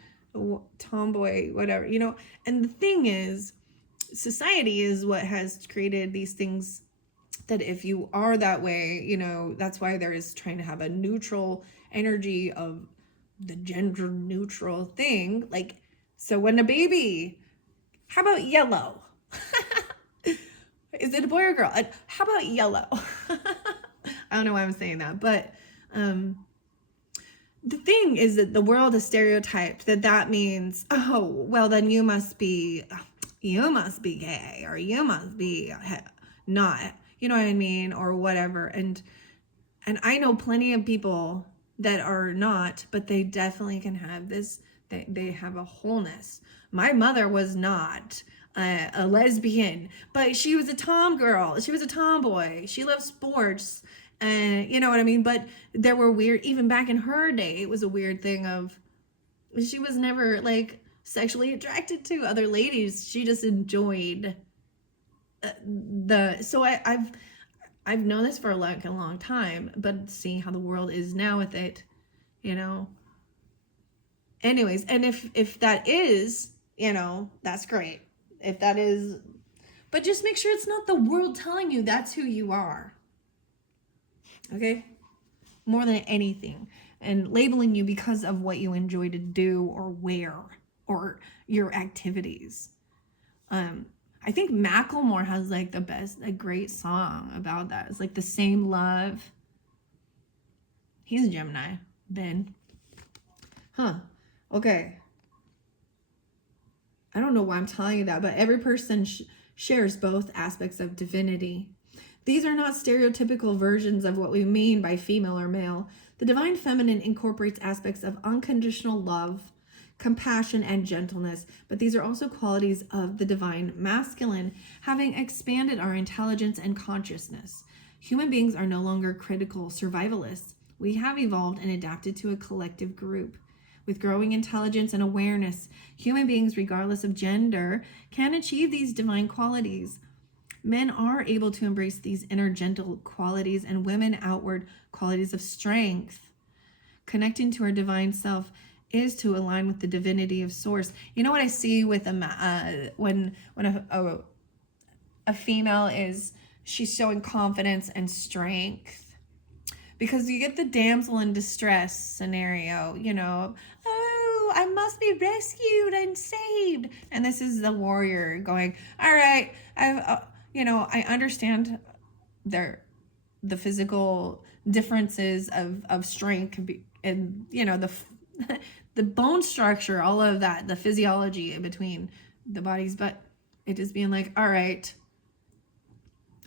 tomboy, whatever, you know. And the thing is, society is what has created these things that if you are that way, you know, that's why there is trying to have a neutral energy of the gender neutral thing. Like, so when a baby, how about yellow? Is it a boy or a girl? How about yellow? I don't know why I'm saying that, but the thing is that the world is stereotyped that means, oh, well, then you must be gay, or you must be not, you know what I mean, or whatever. And I know plenty of people that are not, but they definitely can have this. They have a wholeness. My mother was not a lesbian, but she was a tom girl. She was a tomboy. She loved sports. And you know what I mean? But there were weird, even back in her day, it was a weird thing of, she was never like sexually attracted to other ladies. She just enjoyed so I've known this for like a long time, but seeing how the world is now with it, you know. Anyways, and if that is, you know, that's great. If that is, but just make sure it's not the world telling you that's who you are. Okay? More than anything. and labeling you because of what you enjoy to do or wear or your activities. I think Macklemore has like a great song about that. It's like The Same Love. He's a Gemini, Ben. Huh. Okay. I don't know why I'm telling you that, but every person shares both aspects of divinity. These are not stereotypical versions of what we mean by female or male. The divine feminine incorporates aspects of unconditional love, compassion, and gentleness, but these are also qualities of the divine masculine, having expanded our intelligence and consciousness. Human beings are no longer critical survivalists. We have evolved and adapted to a collective group. With growing intelligence and awareness, human beings, regardless of gender, can achieve these divine qualities. Men are able to embrace these inner gentle qualities, and women outward qualities of strength. Connecting to our divine self is to align with the divinity of source. You know what I see with when a female she's showing confidence and strength. Because you get the damsel in distress scenario, oh, I must be rescued and saved. And this is the warrior going, all right, I understand the physical differences of strength and, the bone structure, all of that, the physiology in between the bodies. But it is being like, all right,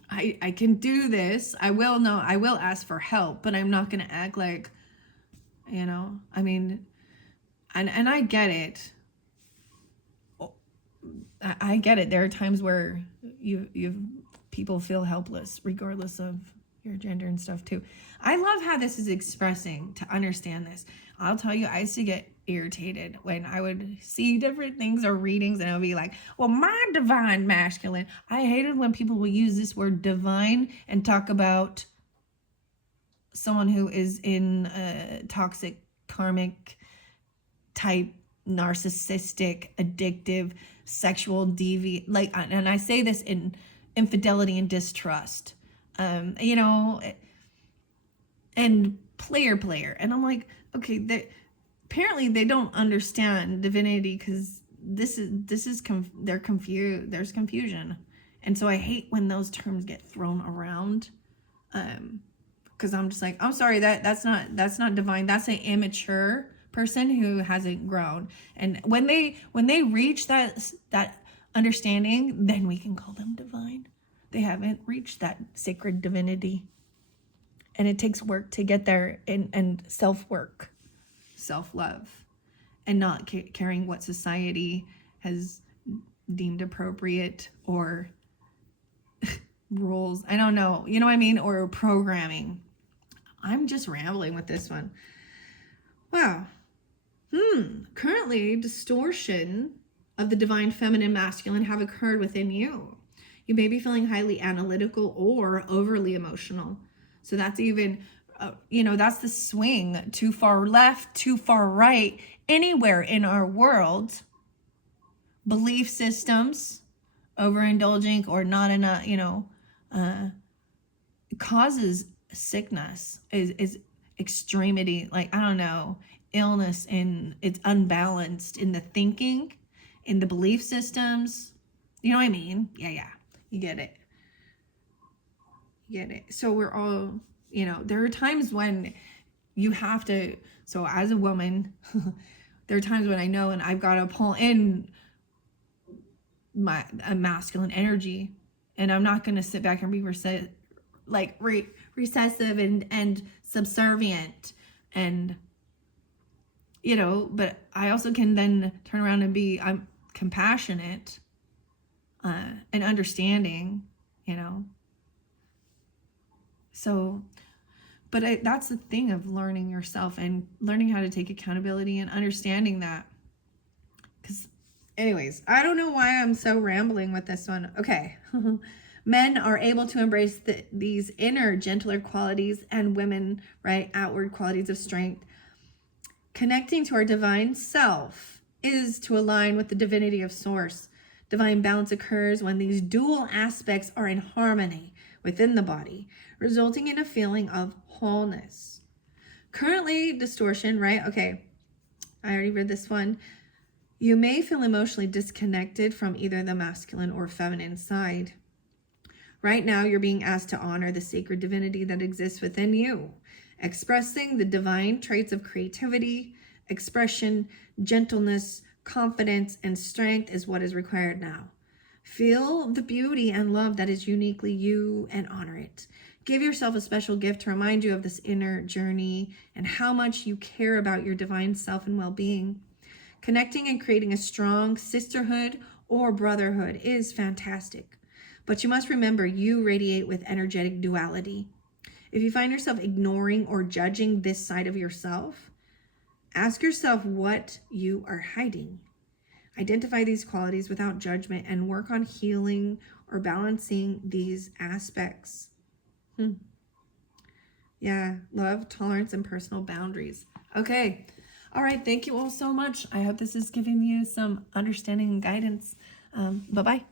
I can do this. I will ask for help, but I'm not going to act like, and I get it. I get it. There are times where people feel helpless regardless of your gender and stuff too. I love how this is expressing to understand this. I'll tell you, I used to get irritated when I would see different things or readings and I would be like, well, my divine masculine. I hated when people will use this word divine and talk about someone who is in a toxic, karmic type, narcissistic, addictive, sexual deviant, and I say this in infidelity and distrust, and player. And I'm like, okay, apparently they don't understand divinity because they're confused. There's confusion. And so I hate when those terms get thrown around. Because I'm just like, I'm sorry, that's not divine. That's an immature person who hasn't grown. And when they reach that understanding, then we can call them divine. They haven't reached that sacred divinity. And it takes work to get there, and self-work, self-love, and not caring what society has deemed appropriate or rules. I don't know. You know what I mean? Or programming. I'm just rambling with this one. Wow. Currently, distortion of the divine feminine masculine have occurred within you. You may be feeling highly analytical or overly emotional. So that's even, that's the swing, too far left, too far right, anywhere in our world. Belief systems, overindulging or not enough, causes sickness, is extremity, illness, and it's unbalanced in the thinking, in the belief systems. You know what I mean? Yeah. You get it. So we're all, there are times when you have to, so as a woman, there are times when I know and I've got to pull in a masculine energy, and I'm not going to sit back and be recessive and subservient, and but I also can then turn around and I'm compassionate and understanding, so, but that's the thing of learning yourself and learning how to take accountability and understanding that. Because anyways, I don't know why I'm so rambling with this one. Okay. Men are able to embrace these inner, gentler qualities, and women, right, outward qualities of strength. Connecting to our divine self is to align with the divinity of source. Divine balance occurs when these dual aspects are in harmony within the body, resulting in a feeling of wholeness. Currently, distortion, right? Okay, I already read this one. You may feel emotionally disconnected from either the masculine or feminine side. Right now, you're being asked to honor the sacred divinity that exists within you, expressing the divine traits of creativity, expression, gentleness, confidence, and strength is what is required now. Feel the beauty and love that is uniquely you and honor it. Give yourself a special gift to remind you of this inner journey and how much you care about your divine self and well-being. Connecting and creating a strong sisterhood or brotherhood is fantastic, but you must remember you radiate with energetic duality. If you find yourself ignoring or judging this side of yourself, ask yourself what you are hiding. Identify these qualities without judgment and work on healing or balancing these aspects. Yeah, love, tolerance, and personal boundaries. Okay. All right. Thank you all so much. I hope this is giving you some understanding and guidance. Bye-bye.